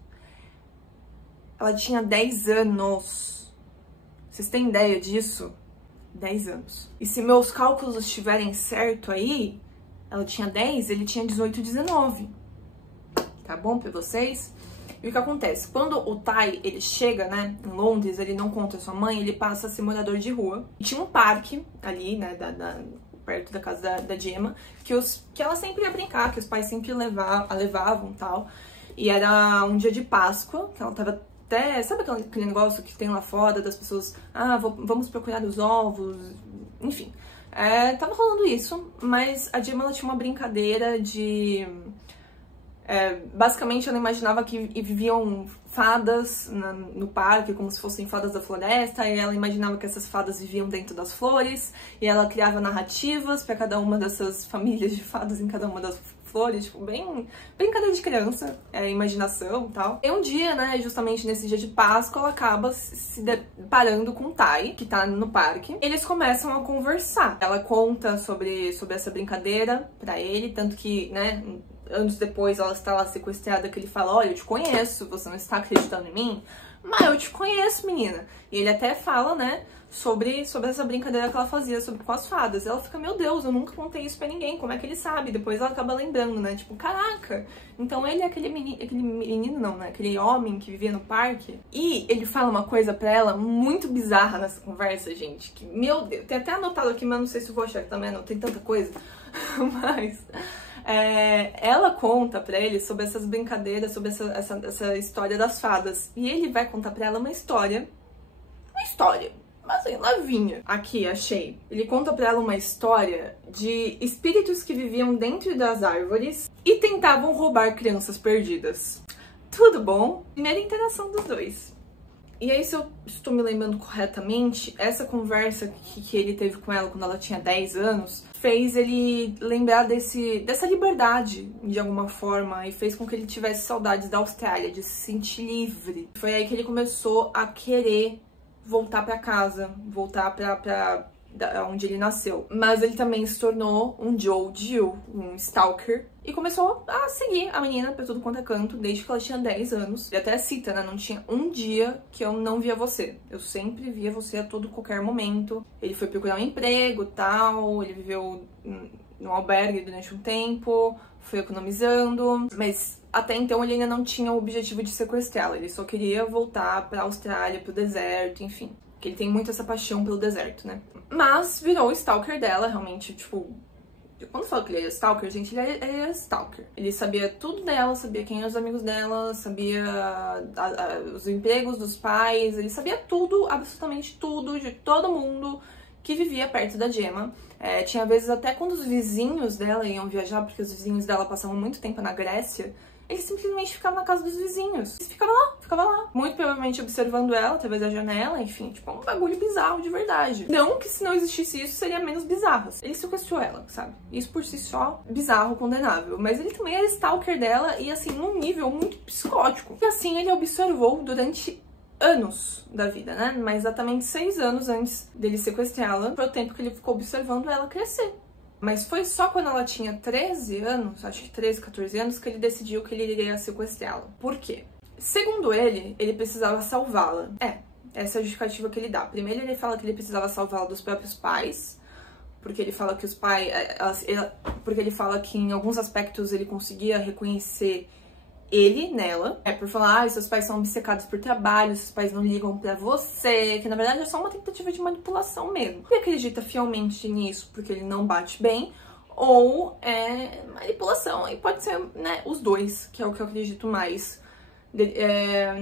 Ela tinha 10 anos. Vocês têm ideia disso? 10 anos. E se meus cálculos estiverem certo aí, ela tinha 10, ele tinha 18, 19. Tá bom pra vocês? E o que acontece? Quando o Tai, ele chega, né, em Londres, ele não conta a sua mãe, ele passa a ser morador de rua. E tinha um parque ali, né, perto da casa da Gemma, que ela sempre ia brincar, que os pais sempre a levavam e tal. E era um dia de Páscoa, que ela tava até... Sabe aquele negócio que tem lá fora das pessoas... Ah, vamos procurar os ovos... Enfim, tava rolando isso, mas a Gemma, ela tinha uma brincadeira de... basicamente ela imaginava que viviam fadas no parque, como se fossem fadas da floresta, e ela imaginava que essas fadas viviam dentro das flores, e ela criava narrativas para cada uma dessas famílias de fadas em cada uma das flores, tipo, bem brincadeira de criança, imaginação e tal. E um dia, né, justamente nesse dia de Páscoa, ela acaba se deparando com o Tai, que tá no parque. Eles começam a conversar. Ela conta sobre essa brincadeira pra ele, tanto que, né, anos depois ela está lá sequestrada, que ele fala, olha, eu te conheço, você não está acreditando em mim? Mas eu te conheço, menina. E ele até fala, né, sobre essa brincadeira que ela fazia com as fadas. Ela fica, meu Deus, eu nunca contei isso pra ninguém, como é que ele sabe? Depois ela acaba lembrando, né, tipo, caraca, então ele é aquele menino não, né, aquele homem que vivia no parque. E ele fala uma coisa pra ela muito bizarra nessa conversa, gente, que, meu Deus, tem até anotado aqui, mas não sei se eu vou achar que também não tem tanta coisa, mas... ela conta pra ele sobre essas brincadeiras, sobre essa história das fadas. E ele vai contar pra ela uma história, mas assim, levinha. Aqui, achei. Ele conta pra ela uma história de espíritos que viviam dentro das árvores e tentavam roubar crianças perdidas. tudo bom? Primeira interação dos dois. E aí, se eu estou me lembrando corretamente, essa conversa que ele teve com ela quando ela tinha 10 anos fez ele lembrar dessa liberdade, de alguma forma, e fez com que ele tivesse saudades da Austrália, de se sentir livre. Foi aí que ele começou a querer voltar pra casa, voltar pra onde ele nasceu. Mas ele também se tornou um Joe Jill, um stalker, e começou a seguir a menina pra tudo quanto é canto, desde que ela tinha 10 anos. Ele até cita, né? Não tinha um dia que eu não via você. Eu sempre via você a todo qualquer momento. Ele foi procurar um emprego, tal, ele viveu num albergue durante um tempo, foi economizando, mas até então ele ainda não tinha o objetivo de sequestrá-la. Ele só queria voltar pra Austrália, pro deserto, enfim. Que ele tem muito essa paixão pelo deserto, né? Mas virou o stalker dela, realmente, tipo... Quando eu falo que ele era stalker, gente, ele era stalker. Ele sabia tudo dela, sabia quem eram os amigos dela, sabia os empregos dos pais, ele sabia tudo, absolutamente tudo, de todo mundo que vivia perto da Gemma. Tinha vezes até quando os vizinhos dela iam viajar, porque os vizinhos dela passavam muito tempo na Grécia, ele simplesmente ficava na casa dos vizinhos. Ele ficava lá. Muito provavelmente observando ela através da janela, enfim, tipo, um bagulho bizarro de verdade. Não que se não existisse isso, seria menos bizarro. Ele sequestrou ela, sabe? Isso por si só, bizarro, condenável. Mas ele também era stalker dela e, assim, num nível muito psicótico. E assim, ele observou durante anos da vida, né? Mas exatamente 6 anos antes dele sequestrá-la, foi o tempo que ele ficou observando ela crescer. Mas foi só quando ela tinha 13 anos, acho que 13, 14 anos, que ele decidiu que ele iria sequestrá-la. Por quê? Segundo ele precisava salvá-la. Essa é a justificativa que ele dá. Primeiro ele fala que ele precisava salvá-la dos próprios pais, porque ele fala que os pais... Porque ele fala que em alguns aspectos ele conseguia reconhecer ele nela. Por falar, seus pais são obcecados por trabalho, seus pais não ligam pra você, que na verdade é só uma tentativa de manipulação mesmo. Ele acredita fielmente nisso porque ele não bate bem, ou é manipulação, e pode ser, né, os dois, que é o que eu acredito mais.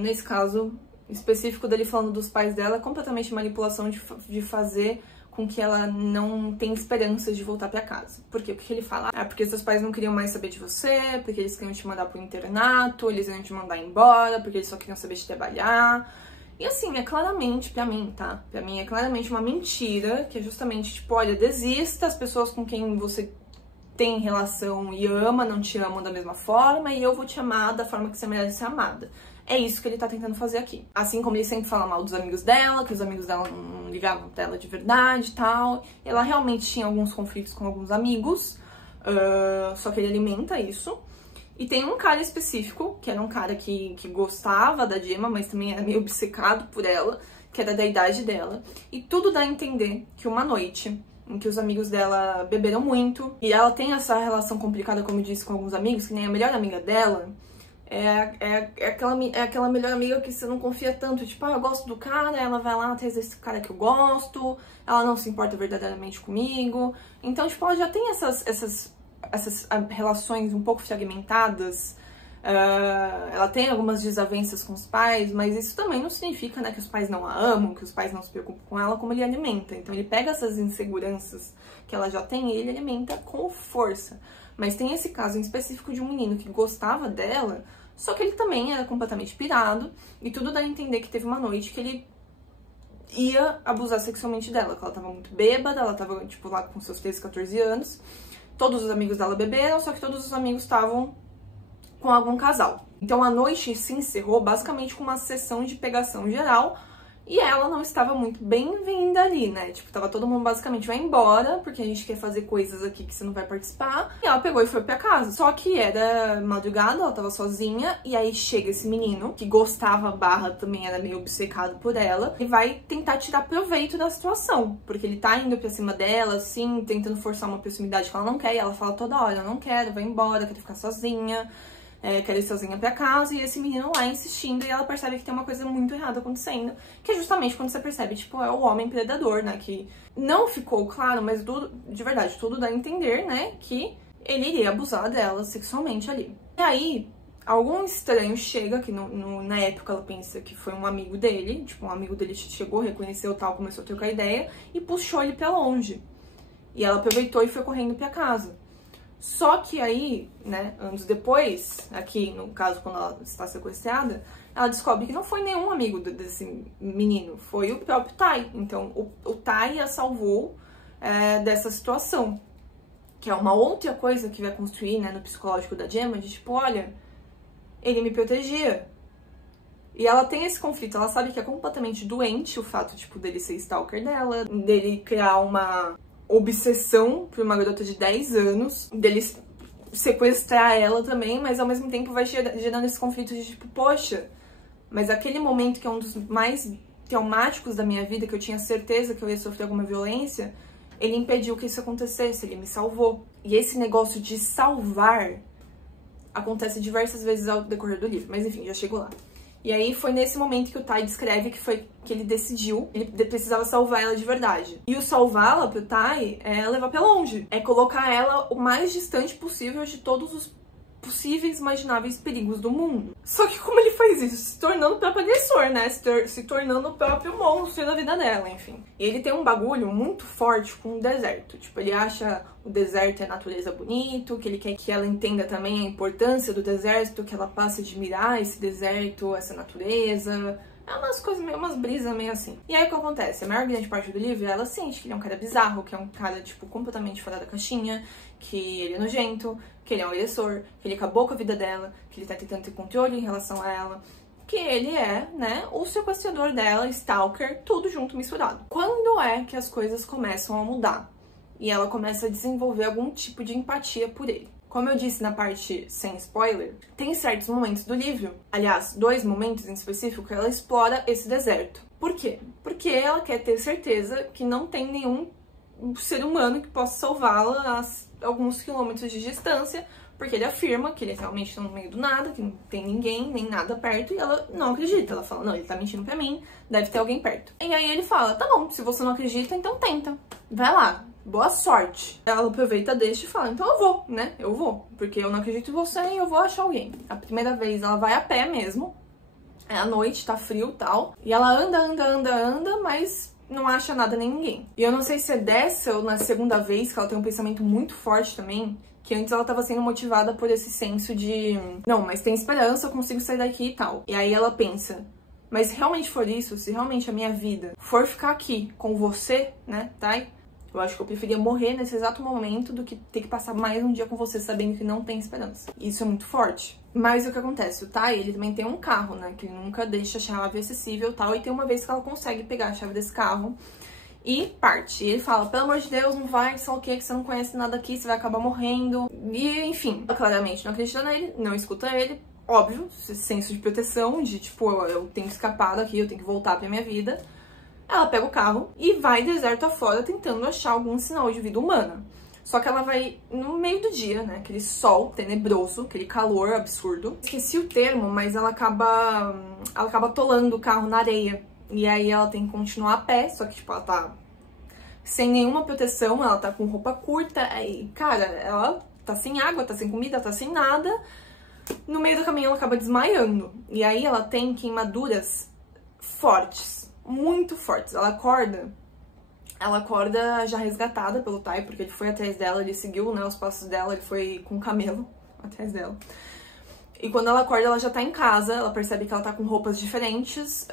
Nesse caso específico dele falando dos pais dela, é completamente manipulação de fazer com que ela não tenha esperança de voltar pra casa. Por quê? Porque ele fala, porque seus pais não queriam mais saber de você, porque eles queriam te mandar pro internato, eles iam te mandar embora, porque eles só queriam saber de trabalhar. E assim, é claramente, pra mim, tá? Pra mim é claramente uma mentira, que é justamente, tipo, olha, desista, as pessoas com quem você tem relação e ama, não te amam da mesma forma, e eu vou te amar da forma que você merece ser amada. É isso que ele tá tentando fazer aqui. Assim como ele sempre fala mal dos amigos dela, que os amigos dela não ligavam pra ela de verdade e tal. Ela realmente tinha alguns conflitos com alguns amigos, só que ele alimenta isso. E tem um cara específico, que era um cara que gostava da Gemma, mas também era meio obcecado por ela, que era da idade dela. E tudo dá a entender que uma noite em que os amigos dela beberam muito, e ela tem essa relação complicada, como eu disse, com alguns amigos, que nem a melhor amiga dela, é aquela melhor amiga que você não confia tanto, tipo, eu gosto do cara, ela vai lá atrás desse cara que eu gosto, ela não se importa verdadeiramente comigo. Então, tipo, ela já tem essas relações um pouco fragmentadas, ela tem algumas desavenças com os pais, mas isso também não significa, né, que os pais não a amam, que os pais não se preocupam com ela, como ele alimenta. Então ele pega essas inseguranças que ela já tem e ele alimenta com força. Mas tem esse caso em específico de um menino que gostava dela, só que ele também era completamente pirado, e tudo dá a entender que teve uma noite que ele ia abusar sexualmente dela, que ela tava muito bêbada, ela tava, tipo, lá com seus 13, 14 anos, todos os amigos dela beberam, só que todos os amigos estavam com algum casal. Então a noite se encerrou basicamente com uma sessão de pegação geral, e ela não estava muito bem-vinda ali, né? Tipo, tava todo mundo basicamente, vai embora, porque a gente quer fazer coisas aqui que você não vai participar. E ela pegou e foi pra casa. Só que era madrugada, ela tava sozinha, e aí chega esse menino, que gostava, também era meio obcecado por ela, e vai tentar tirar proveito da situação, porque ele tá indo pra cima dela, assim, tentando forçar uma proximidade que ela não quer, e ela fala toda hora, eu não quero, vai embora, quero ficar sozinha. Quer ir sozinha pra casa, e esse menino lá insistindo, e ela percebe que tem uma coisa muito errada acontecendo, que é justamente quando você percebe, tipo, é o homem predador, né, que não ficou claro, mas tudo, de verdade, tudo dá a entender, né, que ele iria abusar dela sexualmente ali. E aí, algum estranho chega, que na época ela pensa que foi um amigo dele, tipo, um amigo dele chegou, reconheceu tal, começou a trocar ideia, e puxou ele pra longe. E ela aproveitou e foi correndo pra casa. Só que aí, né, anos depois, aqui no caso quando ela está sequestrada, ela descobre que não foi nenhum amigo desse menino, foi o próprio Tai. Então o Tai a salvou dessa situação, que é uma outra coisa que vai construir, né, no psicológico da Gemma, de tipo, olha, ele me protegia. E ela tem esse conflito, ela sabe que é completamente doente o fato, tipo, dele ser stalker dela, dele criar uma obsessão por uma garota de 10 anos, dele sequestrar ela também, mas ao mesmo tempo vai gerando esse conflito de tipo, poxa, mas aquele momento que é um dos mais traumáticos da minha vida, que eu tinha certeza que eu ia sofrer alguma violência, ele impediu que isso acontecesse, ele me salvou. E esse negócio de salvar acontece diversas vezes ao decorrer do livro, mas enfim, já chego lá. E aí foi nesse momento que o Tai descreve que ele decidiu, ele precisava salvar ela de verdade. E o salvá-la pro Tai é levar pra longe, é colocar ela o mais distante possível de todos os possíveis, imagináveis perigos do mundo. Só que como ele faz isso? Se tornando o próprio agressor, né? Se tornando o próprio monstro da vida dela, enfim. E ele tem um bagulho muito forte com o deserto. Tipo, ele acha o deserto e a natureza bonito, que ele quer que ela entenda também a importância do deserto, que ela passe a admirar esse deserto, essa natureza. É umas coisas meio, umas brisas meio assim. E aí o que acontece? A maior grande parte do livro, ela sente que ele é um cara bizarro, que é um cara, tipo, completamente fora da caixinha, que ele é nojento, que ele é um agressor, que ele acabou com a vida dela, que ele tá tentando ter controle em relação a ela, que ele é, né, o sequestrador dela, stalker, tudo junto misturado. Quando é que as coisas começam a mudar? E ela começa a desenvolver algum tipo de empatia por ele. Como eu disse na parte sem spoiler, tem certos momentos do livro, aliás, 2 momentos em específico, que ela explora esse deserto. Por quê? Porque ela quer ter certeza que não tem nenhum ser humano que possa salvá-la a alguns quilômetros de distância, porque ele afirma que ele realmente está no meio do nada, que não tem ninguém, nem nada perto, e ela não acredita. Ela fala, não, ele tá mentindo pra mim, deve ter alguém perto. E aí ele fala, tá bom, se você não acredita, então tenta. Vai lá. Boa sorte. Ela aproveita, deixa e fala, então eu vou, né? Eu vou, porque eu não acredito em você e eu vou achar alguém. A primeira vez ela vai a pé mesmo, é à noite, tá frio e tal, e ela anda, mas não acha nada nem ninguém. E eu não sei se é dessa ou na segunda vez que ela tem um pensamento muito forte também, que antes ela tava sendo motivada por esse senso de não, mas tem esperança, eu consigo sair daqui e tal. E aí ela pensa, mas se realmente for isso, se realmente a minha vida for ficar aqui com você, né, tá? Eu acho que eu preferia morrer nesse exato momento do que ter que passar mais um dia com você sabendo que não tem esperança. Isso é muito forte. Mas o que acontece? O Tai, ele também tem um carro, né? Que ele nunca deixa a chave acessível e tal. E tem uma vez que ela consegue pegar a chave desse carro e parte. E ele fala, pelo amor de Deus, não vai, sei lá o quê, que você não conhece nada aqui, você vai acabar morrendo. E, enfim, ela claramente não acredita nele, não escuta ele. Óbvio, esse senso de proteção, de tipo, eu tenho que escapar daqui, eu tenho que voltar pra minha vida. Ela pega o carro e vai deserto afora tentando achar algum sinal de vida humana. Só que ela vai no meio do dia, né? Aquele sol tenebroso, aquele calor absurdo. Esqueci o termo, mas ela acaba atolando o carro na areia. E aí ela tem que continuar a pé, só que tipo, ela tá sem nenhuma proteção, ela tá com roupa curta. Aí, cara, ela tá sem água, tá sem comida, tá sem nada. No meio do caminho ela acaba desmaiando. E aí ela tem queimaduras fortes. Muito fortes. Ela acorda já resgatada pelo Tai, porque ele foi atrás dela, ele seguiu, né, os passos dela, ele foi com um camelo atrás dela. E quando ela acorda, ela já tá em casa, ela percebe que ela tá com roupas diferentes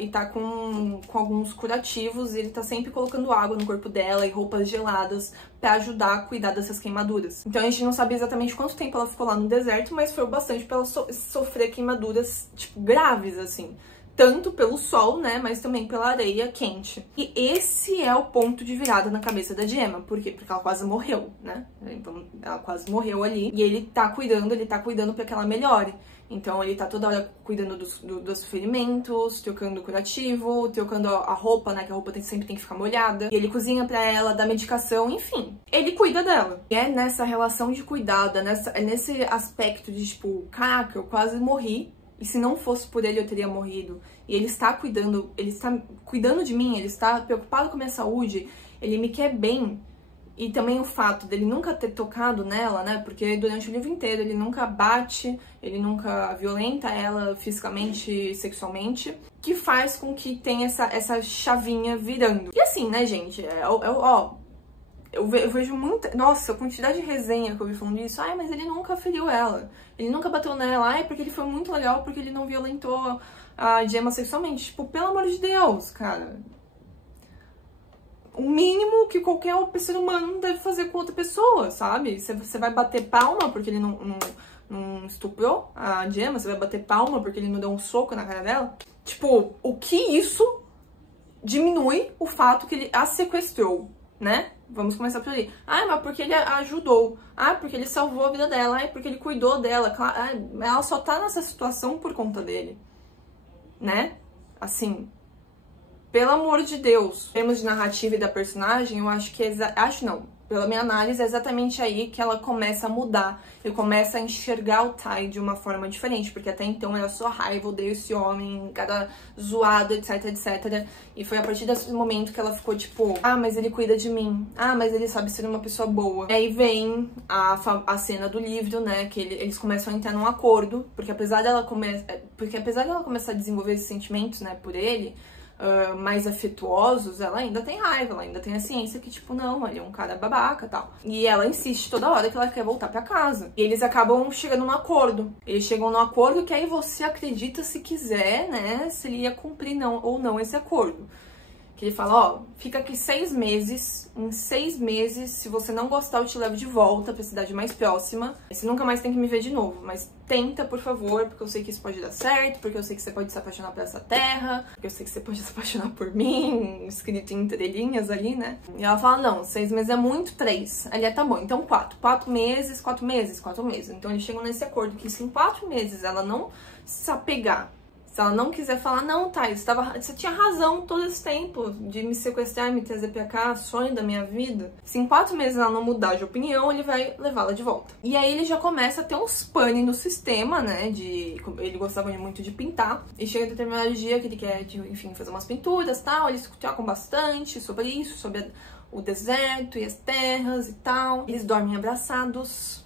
e tá com alguns curativos, e ele tá sempre colocando água no corpo dela e roupas geladas pra ajudar a cuidar dessas queimaduras. Então a gente não sabe exatamente quanto tempo ela ficou lá no deserto, mas foi o bastante pra ela sofrer queimaduras, tipo, graves, assim. Tanto pelo sol, né, mas também pela areia quente. E esse é o ponto de virada na cabeça da Gemma. Por quê? Porque ela quase morreu, né? Então, ela quase morreu ali. E ele tá cuidando pra que ela melhore. Então, ele tá toda hora cuidando dos ferimentos, trocando o curativo, trocando a roupa, né, que a roupa sempre tem que ficar molhada. E ele cozinha pra ela, dá medicação, enfim. Ele cuida dela. E é nessa relação de cuidado, é nesse aspecto de, tipo, caraca, eu quase morri. E se não fosse por ele, eu teria morrido. E ele está cuidando de mim, ele está preocupado com a minha saúde, ele me quer bem. E também o fato dele nunca ter tocado nela, né? Porque durante o livro inteiro ele nunca bate, ele nunca violenta ela fisicamente, sexualmente, que faz com que tenha essa chavinha virando. E assim, né, gente? Eu vejo muita... Nossa, a quantidade de resenha que eu vi falando disso. Ai, mas ele nunca feriu ela. Ele nunca bateu nela. Ai, porque ele foi muito legal, porque ele não violentou a Gemma sexualmente. Tipo, pelo amor de Deus, cara. O mínimo que qualquer ser humano deve fazer com outra pessoa, sabe? Você vai bater palma porque ele não estuprou a Gemma? Você vai bater palma porque ele não deu um soco na cara dela? Tipo, o que isso diminui o fato que ele a sequestrou, né? Vamos começar por aí. Ah, mas porque ele a ajudou. Ah, porque ele salvou a vida dela. Ah, porque ele cuidou dela. Ela só tá nessa situação por conta dele, né? Assim, pelo amor de Deus. Em termos de narrativa e da personagem, eu acho que pela minha análise, é exatamente aí que ela começa a mudar. E começa a enxergar o Tai de uma forma diferente. Porque até então era só raiva, odeio esse homem, cara zoado, etc, etc. E foi a partir desse momento que ela ficou tipo, ah, mas ele cuida de mim. Ah, mas ele sabe ser uma pessoa boa. E aí vem a cena do livro, né, que eles começam a entrar num acordo. Porque apesar dela começar a desenvolver esses sentimentos, né, por ele, mais afetuosos, ela ainda tem raiva, ela ainda tem a ciência que, tipo, não, ele é um cara babaca e tal. E ela insiste toda hora que ela quer voltar pra casa. E eles acabam chegando num acordo. Eles chegam num acordo que aí você acredita, se quiser, né, se ele ia cumprir ou não esse acordo. Que ele fala, ó, fica aqui 6 meses, em 6 meses, se você não gostar, eu te levo de volta pra cidade mais próxima. Você nunca mais tem que me ver de novo, mas tenta, por favor, porque eu sei que isso pode dar certo, porque eu sei que você pode se apaixonar por essa terra, porque eu sei que você pode se apaixonar por mim, escrito em entrelinhas ali, né? E ela fala, não, 6 meses é muito, 3. Ali tá bom, então 4. 4 meses, 4 meses, 4 meses. Então eles chegam nesse acordo que se em 4 meses ela não se apegar, se ela não quiser falar, não, Thais, você tinha razão todo esse tempo de me sequestrar e me trazer pra cá, sonho da minha vida. Se em 4 meses ela não mudar de opinião, ele vai levá-la de volta. E aí ele já começa a ter uns pane no sistema, né, ele gostava muito de pintar. E chega determinado dia que ele quer, enfim, fazer umas pinturas e tal, eles trocam bastante sobre isso, sobre o deserto e as terras e tal. Eles dormem abraçados.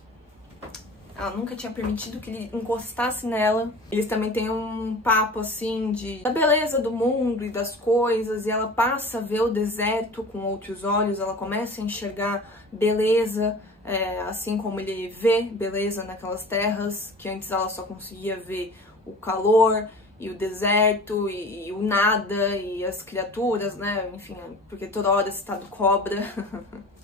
Ela nunca tinha permitido que ele encostasse nela. Eles também têm um papo, assim, da beleza do mundo e das coisas. E ela passa a ver o deserto com outros olhos. Ela começa a enxergar beleza, assim como ele vê beleza naquelas terras, que antes ela só conseguia ver o calor e o deserto e o nada e as criaturas, né? Enfim, porque toda hora você tá do cobra.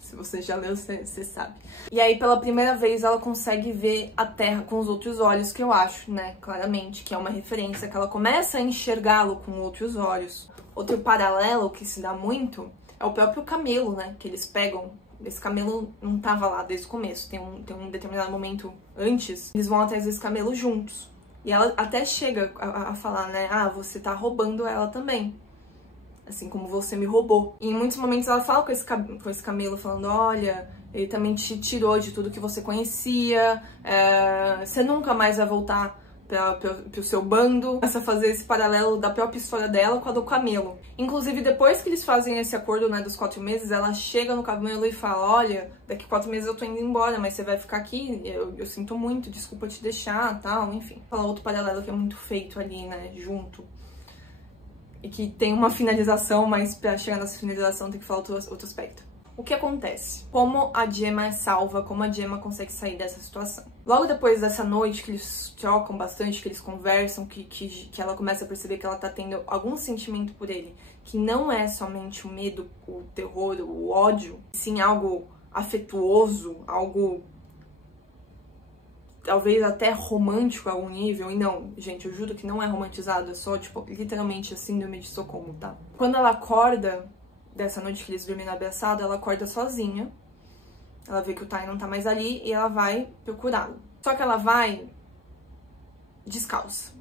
Se você já leu, você sabe. E aí, pela primeira vez, ela consegue ver a Terra com os outros olhos, que eu acho, né, claramente, que é uma referência, que ela começa a enxergá-lo com outros olhos. Outro paralelo que se dá muito é o próprio camelo, né, que eles pegam. Esse camelo não tava lá desde o começo, tem um determinado momento antes, eles vão atrás desse camelo juntos. E ela até chega a falar, né, ah, você tá roubando ela também. Assim como você me roubou. E em muitos momentos ela fala com esse camelo, falando, olha, ele também te tirou de tudo que você conhecia, você nunca mais vai voltar pro seu bando. Começa a fazer esse paralelo da própria história dela com a do camelo. Inclusive, depois que eles fazem esse acordo, né, dos 4 meses, ela chega no camelo e fala, olha, daqui 4 meses eu tô indo embora, mas você vai ficar aqui, eu sinto muito, desculpa te deixar, tal, enfim. Fala outro paralelo que é muito feito ali, né, junto. E que tem uma finalização, mas pra chegar nessa finalização tem que falar outro aspecto. O que acontece? Como a Gemma é salva, como a Gemma consegue sair dessa situação. Logo depois dessa noite que eles trocam bastante, que eles conversam, que ela começa a perceber que ela tá tendo algum sentimento por ele, que não é somente o medo, o terror, o ódio, sim algo afetuoso, algo talvez até romântico a algum nível, e não, gente, eu juro que não é romantizado, é só, tipo, literalmente a síndrome de Estocolmo, tá? Quando ela acorda, dessa noite que eles dormem na abraçada, ela acorda sozinha, ela vê que o Tai não tá mais ali, e ela vai procurá-lo. Só que ela vai descalça.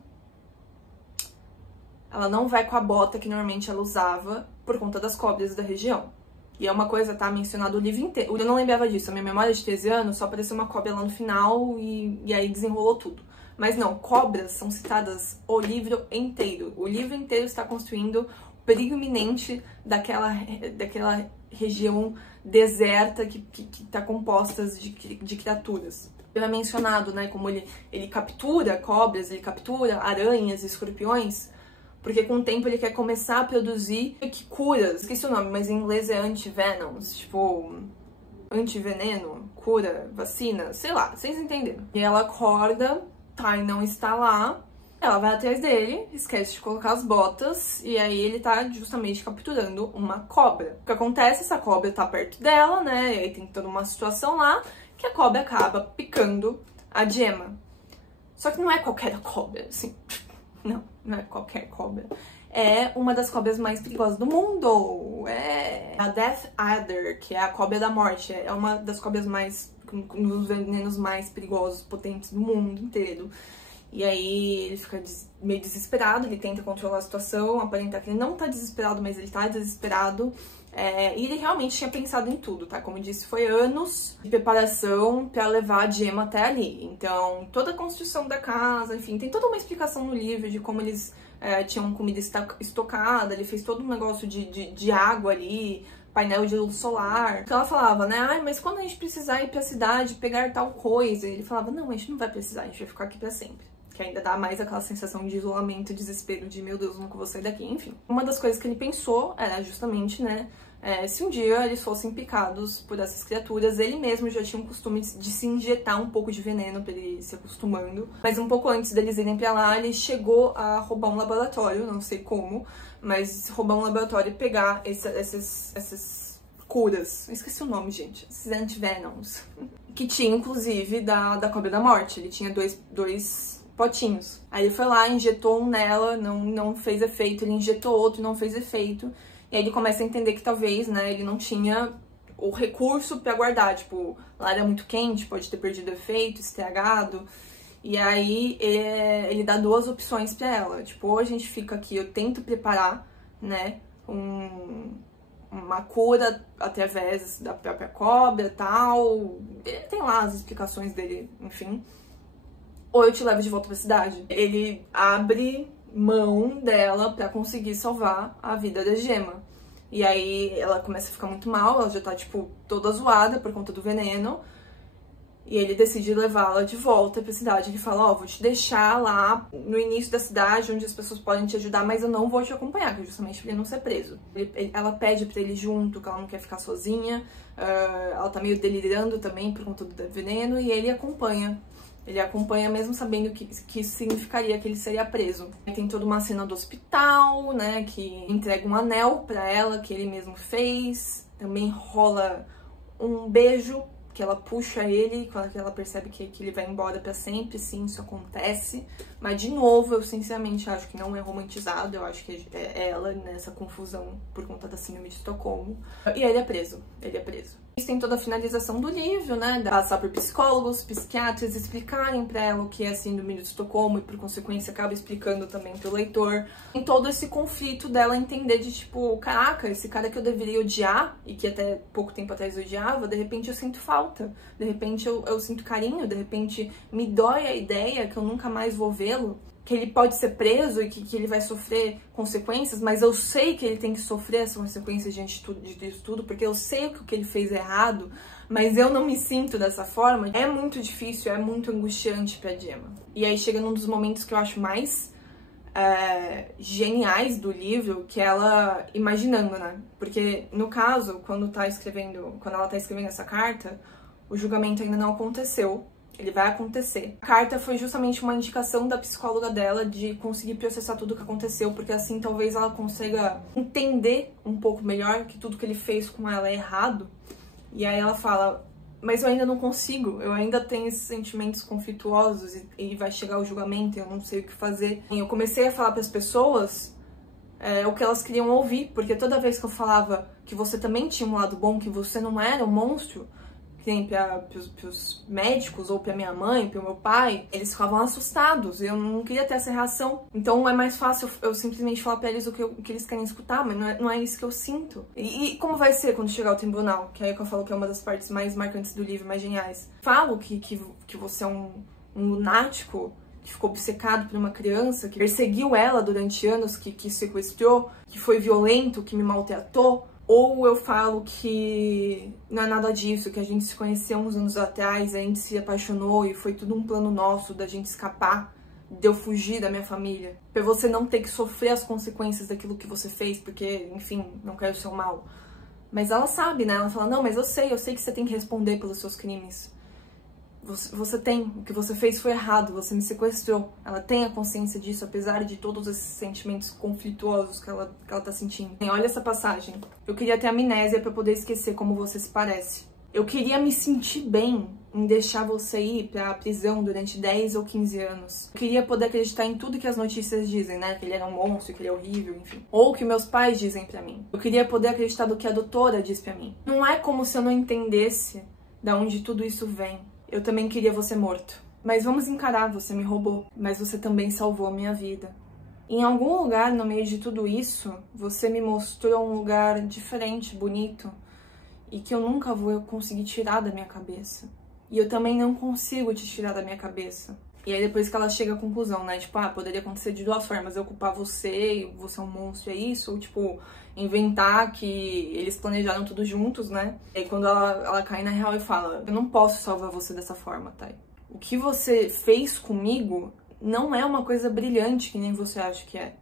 Ela não vai com a bota que normalmente ela usava, por conta das cobras da região. E é uma coisa, tá, mencionado o livro inteiro. Eu não lembrava disso, a minha memória de 13 anos só apareceu uma cobra lá no final e aí desenrolou tudo. Mas não, cobras são citadas o livro inteiro. O livro inteiro está construindo o perigo iminente daquela região deserta que tá composta de criaturas. É mencionado, né, como ele captura cobras, ele captura aranhas, escorpiões, porque com o tempo ele quer começar a produzir curas. Esqueci o nome, mas em inglês é antivenoms. Tipo, antiveneno, cura, vacina, sei lá, vocês entenderam. E ela acorda, Tai não está lá, ela vai atrás dele, esquece de colocar as botas, e aí ele tá justamente capturando uma cobra. O que acontece? Essa cobra tá perto dela, né, e aí tem toda uma situação lá, que a cobra acaba picando a Gemma. Só que não é qualquer cobra, assim, não é qualquer cobra. É uma das cobras mais perigosas do mundo. É a Death Adder, que é a cobra da morte. É uma das cobras mais, um dos venenos mais perigosos, potentes do mundo inteiro. E aí ele fica meio desesperado, ele tenta controlar a situação, aparentar que ele não tá desesperado, mas ele tá desesperado. E ele realmente tinha pensado em tudo, tá? Como eu disse, foi anos de preparação pra levar a Gemma até ali. Então, toda a construção da casa, enfim, tem toda uma explicação no livro de como eles tinham comida estocada, ele fez todo um negócio de água ali, painel de luz solar. Então ela falava, né, ai, mas quando a gente precisar ir pra cidade pegar tal coisa, ele falava, não, a gente não vai precisar, a gente vai ficar aqui pra sempre. Que ainda dá mais aquela sensação de isolamento, desespero, de meu Deus, nunca vou sair daqui, enfim. Uma das coisas que ele pensou era justamente, né, se um dia eles fossem picados por essas criaturas, ele mesmo já tinha um costume de se injetar um pouco de veneno pra ele ir se acostumando. Mas um pouco antes deles irem pra lá, ele chegou a roubar um laboratório, não sei como, mas roubar um laboratório e pegar essas curas. Eu esqueci o nome, gente. Esses antivenoms. Que tinha, inclusive, da cobra da morte. Ele tinha dois potinhos. Aí ele foi lá, injetou um nela, não fez efeito. Ele injetou outro, não fez efeito. E aí ele começa a entender que talvez, né, ele não tinha o recurso pra guardar. Tipo, lá era muito quente, pode ter perdido efeito, estragado. E aí ele dá duas opções pra ela. Tipo, ou a gente fica aqui, eu tento preparar, né, uma cura através da própria cobra e tal. Ele tem lá as explicações dele, enfim. Ou eu te levo de volta pra cidade. Ele abre mão dela pra conseguir salvar a vida da Gemma. E aí ela começa a ficar muito mal, ela já tá, tipo, toda zoada por conta do veneno. E ele decide levá-la de volta pra cidade. Ele fala, ó, vou te deixar lá no início da cidade, onde as pessoas podem te ajudar, mas eu não vou te acompanhar, que é justamente pra ele não ser preso. Ela pede pra ele junto, que ela não quer ficar sozinha. Ela tá meio delirando também por conta do veneno, e ele acompanha. Ele acompanha mesmo sabendo que isso significaria que ele seria preso. Tem toda uma cena do hospital, né, que entrega um anel pra ela, que ele mesmo fez. Também rola um beijo, que ela puxa ele, quando ela percebe que ele vai embora pra sempre. Sim, isso acontece. Mas, de novo, eu sinceramente acho que não é romantizado. Eu acho que é ela nessa confusão por conta da síndrome de Estocolmo. E ele é preso. Ele é preso. Tem toda a finalização do livro, né? Passar por psicólogos, psiquiatras, explicarem pra ela o que é síndrome de Estocolmo e, por consequência, acaba explicando também pro leitor. Em todo esse conflito dela entender de, tipo, caraca, esse cara que eu deveria odiar e que até pouco tempo atrás eu odiava, de repente eu sinto falta. De repente eu sinto carinho, de repente me dói a ideia que eu nunca mais vou vê-lo. Que ele pode ser preso e que ele vai sofrer consequências, mas eu sei que ele tem que sofrer essas consequências diante disso tudo, porque eu sei que o que ele fez é errado, mas eu não me sinto dessa forma. É muito difícil, é muito angustiante pra Gemma. E aí chega num dos momentos que eu acho mais geniais do livro, que é ela imaginando, né? Porque, no caso, quando ela tá escrevendo essa carta, o julgamento ainda não aconteceu. Ele vai acontecer. A carta foi justamente uma indicação da psicóloga dela de conseguir processar tudo o que aconteceu, porque assim talvez ela consiga entender um pouco melhor que tudo que ele fez com ela é errado. E aí ela fala, mas eu ainda não consigo, eu ainda tenho esses sentimentos conflituosos e vai chegar o julgamento e eu não sei o que fazer. E eu comecei a falar para as pessoas o que elas queriam ouvir, porque toda vez que eu falava que você também tinha um lado bom, que você não era um monstro, que nem pros médicos, ou pra minha mãe, pro meu pai, eles ficavam assustados, eu não queria ter essa reação. Então é mais fácil eu simplesmente falar pra eles o que eles querem escutar, mas não é isso que eu sinto. E como vai ser quando chegar ao tribunal? Que é aí que eu falo que é uma das partes mais marcantes do livro, mais geniais. Falo que você é um lunático, que ficou obcecado por uma criança, que perseguiu ela durante anos, que sequestrou, que foi violento, que me maltratou. Ou eu falo que não é nada disso, que a gente se conheceu uns anos atrás, a gente se apaixonou e foi tudo um plano nosso da gente escapar, de eu fugir da minha família. Pra você não ter que sofrer as consequências daquilo que você fez, porque, enfim, não quero o seu mal. Mas ela sabe, né? Ela fala, não, mas eu sei que você tem que responder pelos seus crimes. Você tem, o que você fez foi errado, você me sequestrou. Ela tem a consciência disso, apesar de todos esses sentimentos conflituosos que ela tá sentindo. E olha essa passagem. Eu queria ter amnésia pra poder esquecer como você se parece. Eu queria me sentir bem em deixar você ir pra prisão durante 10 ou 15 anos. Eu queria poder acreditar em tudo que as notícias dizem, né? Que ele era um monstro, que ele é horrível, enfim. Ou que meus pais dizem pra mim. Eu queria poder acreditar do que a doutora diz pra mim. Não é como se eu não entendesse de onde tudo isso vem. Eu também queria você morto. Mas vamos encarar, você me roubou. Mas você também salvou a minha vida. Em algum lugar, no meio de tudo isso, você me mostrou um lugar diferente, bonito. E que eu nunca vou conseguir tirar da minha cabeça. E eu também não consigo te tirar da minha cabeça. E aí depois que ela chega à conclusão, né? Tipo, poderia acontecer de duas formas. Eu culpar você, você é um monstro, é isso? Ou, tipo, inventar que eles planejaram tudo juntos, né? E aí quando ela cai na real e fala, eu não posso salvar você dessa forma, Thay. O que você fez comigo não é uma coisa brilhante que nem você acha que é.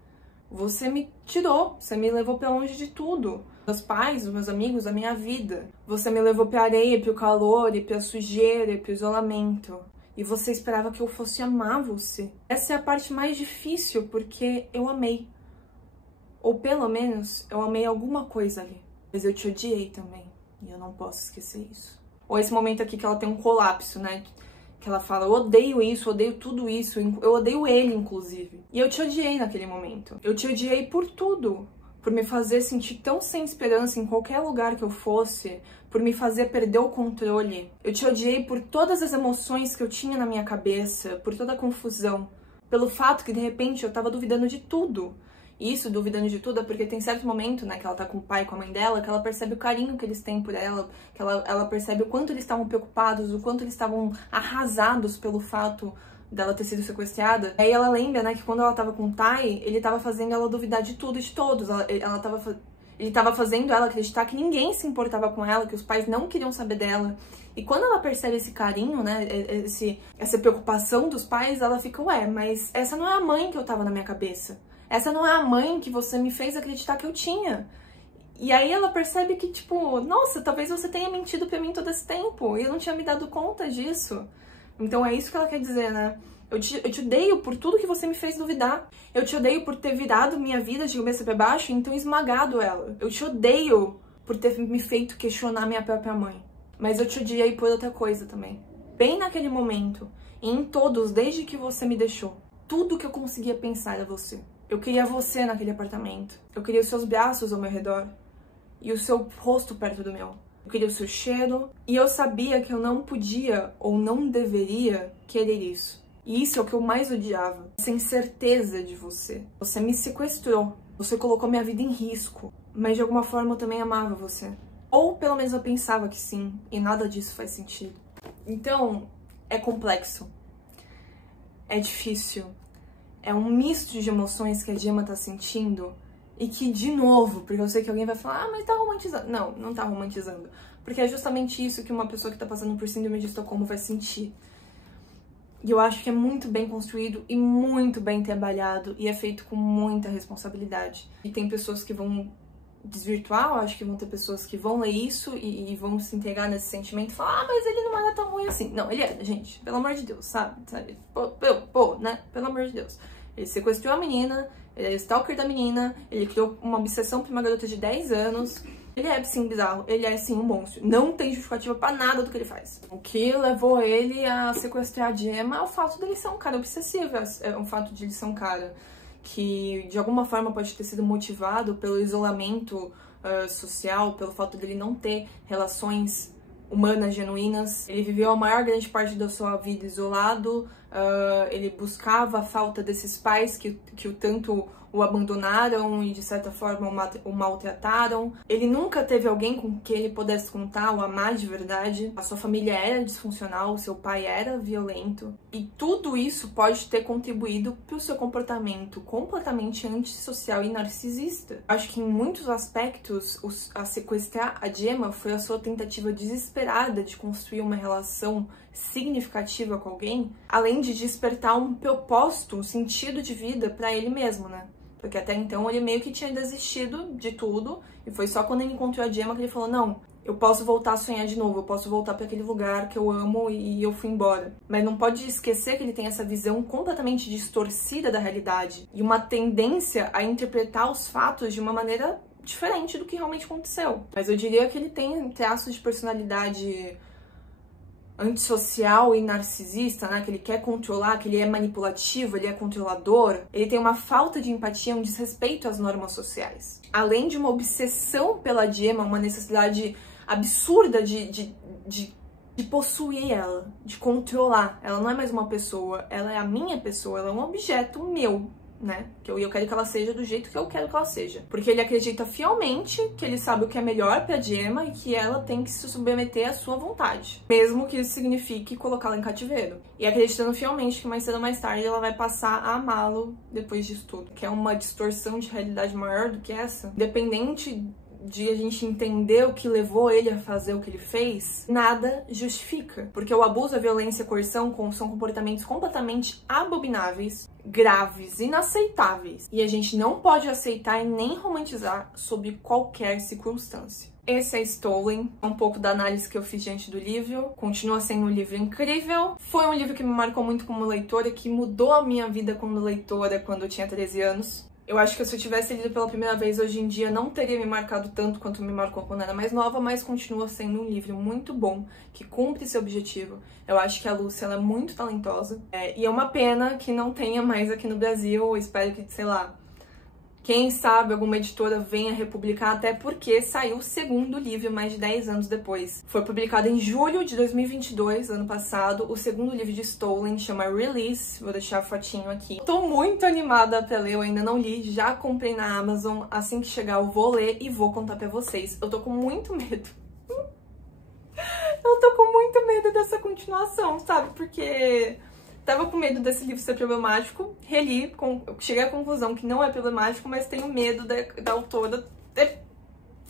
Você me tirou, você me levou pra longe de tudo. Meus pais, os meus amigos, a minha vida. Você me levou pra areia, pro calor, e pra sujeira, e pro isolamento. E você esperava que eu fosse amar você. Essa é a parte mais difícil, porque eu amei. Ou pelo menos, eu amei alguma coisa ali. Mas eu te odiei também. E eu não posso esquecer isso. Ou esse momento aqui que ela tem um colapso, né? Que ela fala, eu odeio isso, eu odeio tudo isso, eu odeio ele, inclusive. E eu te odiei naquele momento. Eu te odiei por tudo. Por me fazer sentir tão sem esperança em qualquer lugar que eu fosse, por me fazer perder o controle. Eu te odiei por todas as emoções que eu tinha na minha cabeça, por toda a confusão. Pelo fato que, de repente, eu tava duvidando de tudo. E isso, duvidando de tudo, é porque tem certo momento, né, que ela tá com o pai e com a mãe dela, que ela percebe o carinho que eles têm por ela, que ela percebe o quanto eles estavam preocupados, o quanto eles estavam arrasados pelo fato dela ter sido sequestrada. Aí ela lembra, né, que quando ela tava com o Thay, ele tava fazendo ela duvidar de tudo e de todos. Ele tava fazendo ela acreditar que ninguém se importava com ela, que os pais não queriam saber dela. E quando ela percebe esse carinho, né, essa preocupação dos pais, ela fica, ué, mas essa não é a mãe que eu tava na minha cabeça. Essa não é a mãe que você me fez acreditar que eu tinha. E aí ela percebe que, tipo, nossa, talvez você tenha mentido pra mim todo esse tempo e eu não tinha me dado conta disso. Então é isso que ela quer dizer, né? Eu te odeio por tudo que você me fez duvidar. Eu te odeio por ter virado minha vida de cabeça pra baixo e então esmagado ela. Eu te odeio por ter me feito questionar minha própria mãe. Mas eu te odiei por outra coisa também. Bem naquele momento, e em todos, desde que você me deixou, tudo que eu conseguia pensar era você. Eu queria você naquele apartamento. Eu queria os seus braços ao meu redor. E o seu rosto perto do meu. Eu queria o seu cheiro. E eu sabia que eu não podia ou não deveria querer isso. E isso é o que eu mais odiava. Essa incerteza de você. Você me sequestrou. Você colocou minha vida em risco. Mas de alguma forma eu também amava você. Ou pelo menos eu pensava que sim. E nada disso faz sentido. Então, é complexo. É difícil. É um misto de emoções que a Gemma tá sentindo e que, de novo, porque eu sei que alguém vai falar, mas tá romantizando. Não, não tá romantizando. Porque é justamente isso que uma pessoa que tá passando por síndrome de Estocolmo vai sentir. E eu acho que é muito bem construído e muito bem trabalhado e é feito com muita responsabilidade. E tem pessoas que vão desvirtuar, eu acho que vão ter pessoas que vão ler isso e vão se entregar nesse sentimento e falar, mas ele não era tão ruim assim. Não, ele é, gente, pelo amor de Deus, sabe? Pô, né? Pelo amor de Deus. Ele sequestrou a menina, ele é stalker da menina, ele criou uma obsessão pra uma garota de 10 anos. Ele é, sim, bizarro, ele é, sim, um monstro. Não tem justificativa pra nada do que ele faz. O que levou ele a sequestrar a Gemma é o fato dele ser um cara obsessivo, é um fato de ele ser um cara que de alguma forma pode ter sido motivado pelo isolamento social, pelo fato dele não ter relações humanas genuínas. Ele viveu a maior grande parte da sua vida isolado, ele buscava a falta desses pais que o tanto o abandonaram e de certa forma o maltrataram. Ele nunca teve alguém com quem ele pudesse contar ou amar de verdade. A sua família era disfuncional, o seu pai era violento. E tudo isso pode ter contribuído para o seu comportamento completamente antissocial e narcisista. Acho que em muitos aspectos, a sequestrar a Gemma foi a sua tentativa desesperada de construir uma relação significativa com alguém, além de despertar um propósito, um sentido de vida para ele mesmo, né? Porque até então ele meio que tinha desistido de tudo, e foi só quando ele encontrou a Gemma que ele falou, não, eu posso voltar a sonhar de novo, eu posso voltar para aquele lugar que eu amo e eu fui embora. Mas não pode esquecer que ele tem essa visão completamente distorcida da realidade e uma tendência a interpretar os fatos de uma maneira diferente do que realmente aconteceu. Mas eu diria que ele tem traços de personalidade antissocial e narcisista, né? Que ele quer controlar, que ele é manipulativo, ele é controlador. Ele tem uma falta de empatia, um desrespeito às normas sociais. Além de uma obsessão pela Gemma, uma necessidade absurda de possuir ela, de controlar. Ela não é mais uma pessoa, ela é a minha pessoa, ela é um objeto meu, né? Que eu quero que ela seja do jeito que eu quero que ela seja. Porque ele acredita fielmente que ele sabe o que é melhor pra Gemma e que ela tem que se submeter à sua vontade. Mesmo que isso signifique colocá-la em cativeiro. E acreditando fielmente que mais cedo ou mais tarde ela vai passar a amá-lo depois disso tudo. Que é uma distorção de realidade maior do que essa. Independente de a gente entender o que levou ele a fazer o que ele fez, nada justifica. Porque o abuso, a violência e a coerção são comportamentos completamente abomináveis, graves, inaceitáveis. E a gente não pode aceitar e nem romantizar sob qualquer circunstância. Esse é Stolen, um pouco da análise que eu fiz diante do livro. Continua sendo um livro incrível. Foi um livro que me marcou muito como leitora, que mudou a minha vida como leitora quando eu tinha 13 anos. Eu acho que se eu tivesse lido pela primeira vez hoje em dia, não teria me marcado tanto quanto me marcou quando era mais nova, mas continua sendo um livro muito bom, que cumpre seu objetivo. Eu acho que a Lucy, ela é muito talentosa. E é uma pena que não tenha mais aqui no Brasil. Eu espero que, sei lá, quem sabe alguma editora venha republicar, até porque saiu o segundo livro mais de 10 anos depois. Foi publicado em julho de 2022, ano passado, o segundo livro de Stolen, chama Release, vou deixar a fotinho aqui. Tô muito animada pra ler, eu ainda não li, já comprei na Amazon, assim que chegar eu vou ler e vou contar pra vocês. Eu tô com muito medo. Eu tô com muito medo dessa continuação, sabe? Porque tava com medo desse livro ser problemático, reli, cheguei à conclusão que não é problemático, mas tenho medo da autora ter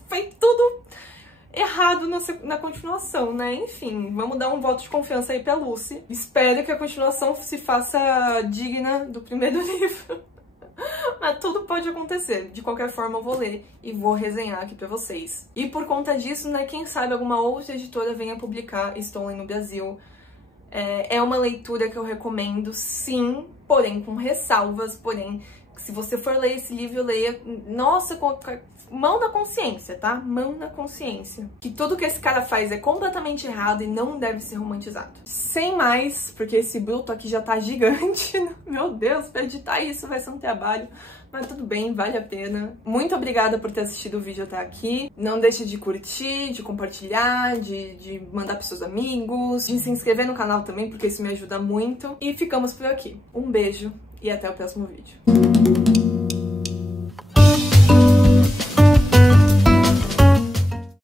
feito tudo errado na continuação, né? Enfim, vamos dar um voto de confiança aí pra Lucy. Espero que a continuação se faça digna do primeiro livro. Mas tudo pode acontecer. De qualquer forma, eu vou ler e vou resenhar aqui pra vocês. E por conta disso, né, quem sabe alguma outra editora venha publicar Stolen no Brasil. É uma leitura que eu recomendo, sim, porém com ressalvas, porém, se você for ler esse livro, leia, nossa, com mão na consciência, tá? Mão na consciência. Que tudo que esse cara faz é completamente errado e não deve ser romantizado. Sem mais, porque esse bruto aqui já tá gigante, meu Deus, pra editar isso vai ser um trabalho. Mas tudo bem, vale a pena. Muito obrigada por ter assistido o vídeo até aqui. Não deixe de curtir, de compartilhar, de mandar pros seus amigos, de se inscrever no canal também, porque isso me ajuda muito. E ficamos por aqui. Um beijo e até o próximo vídeo.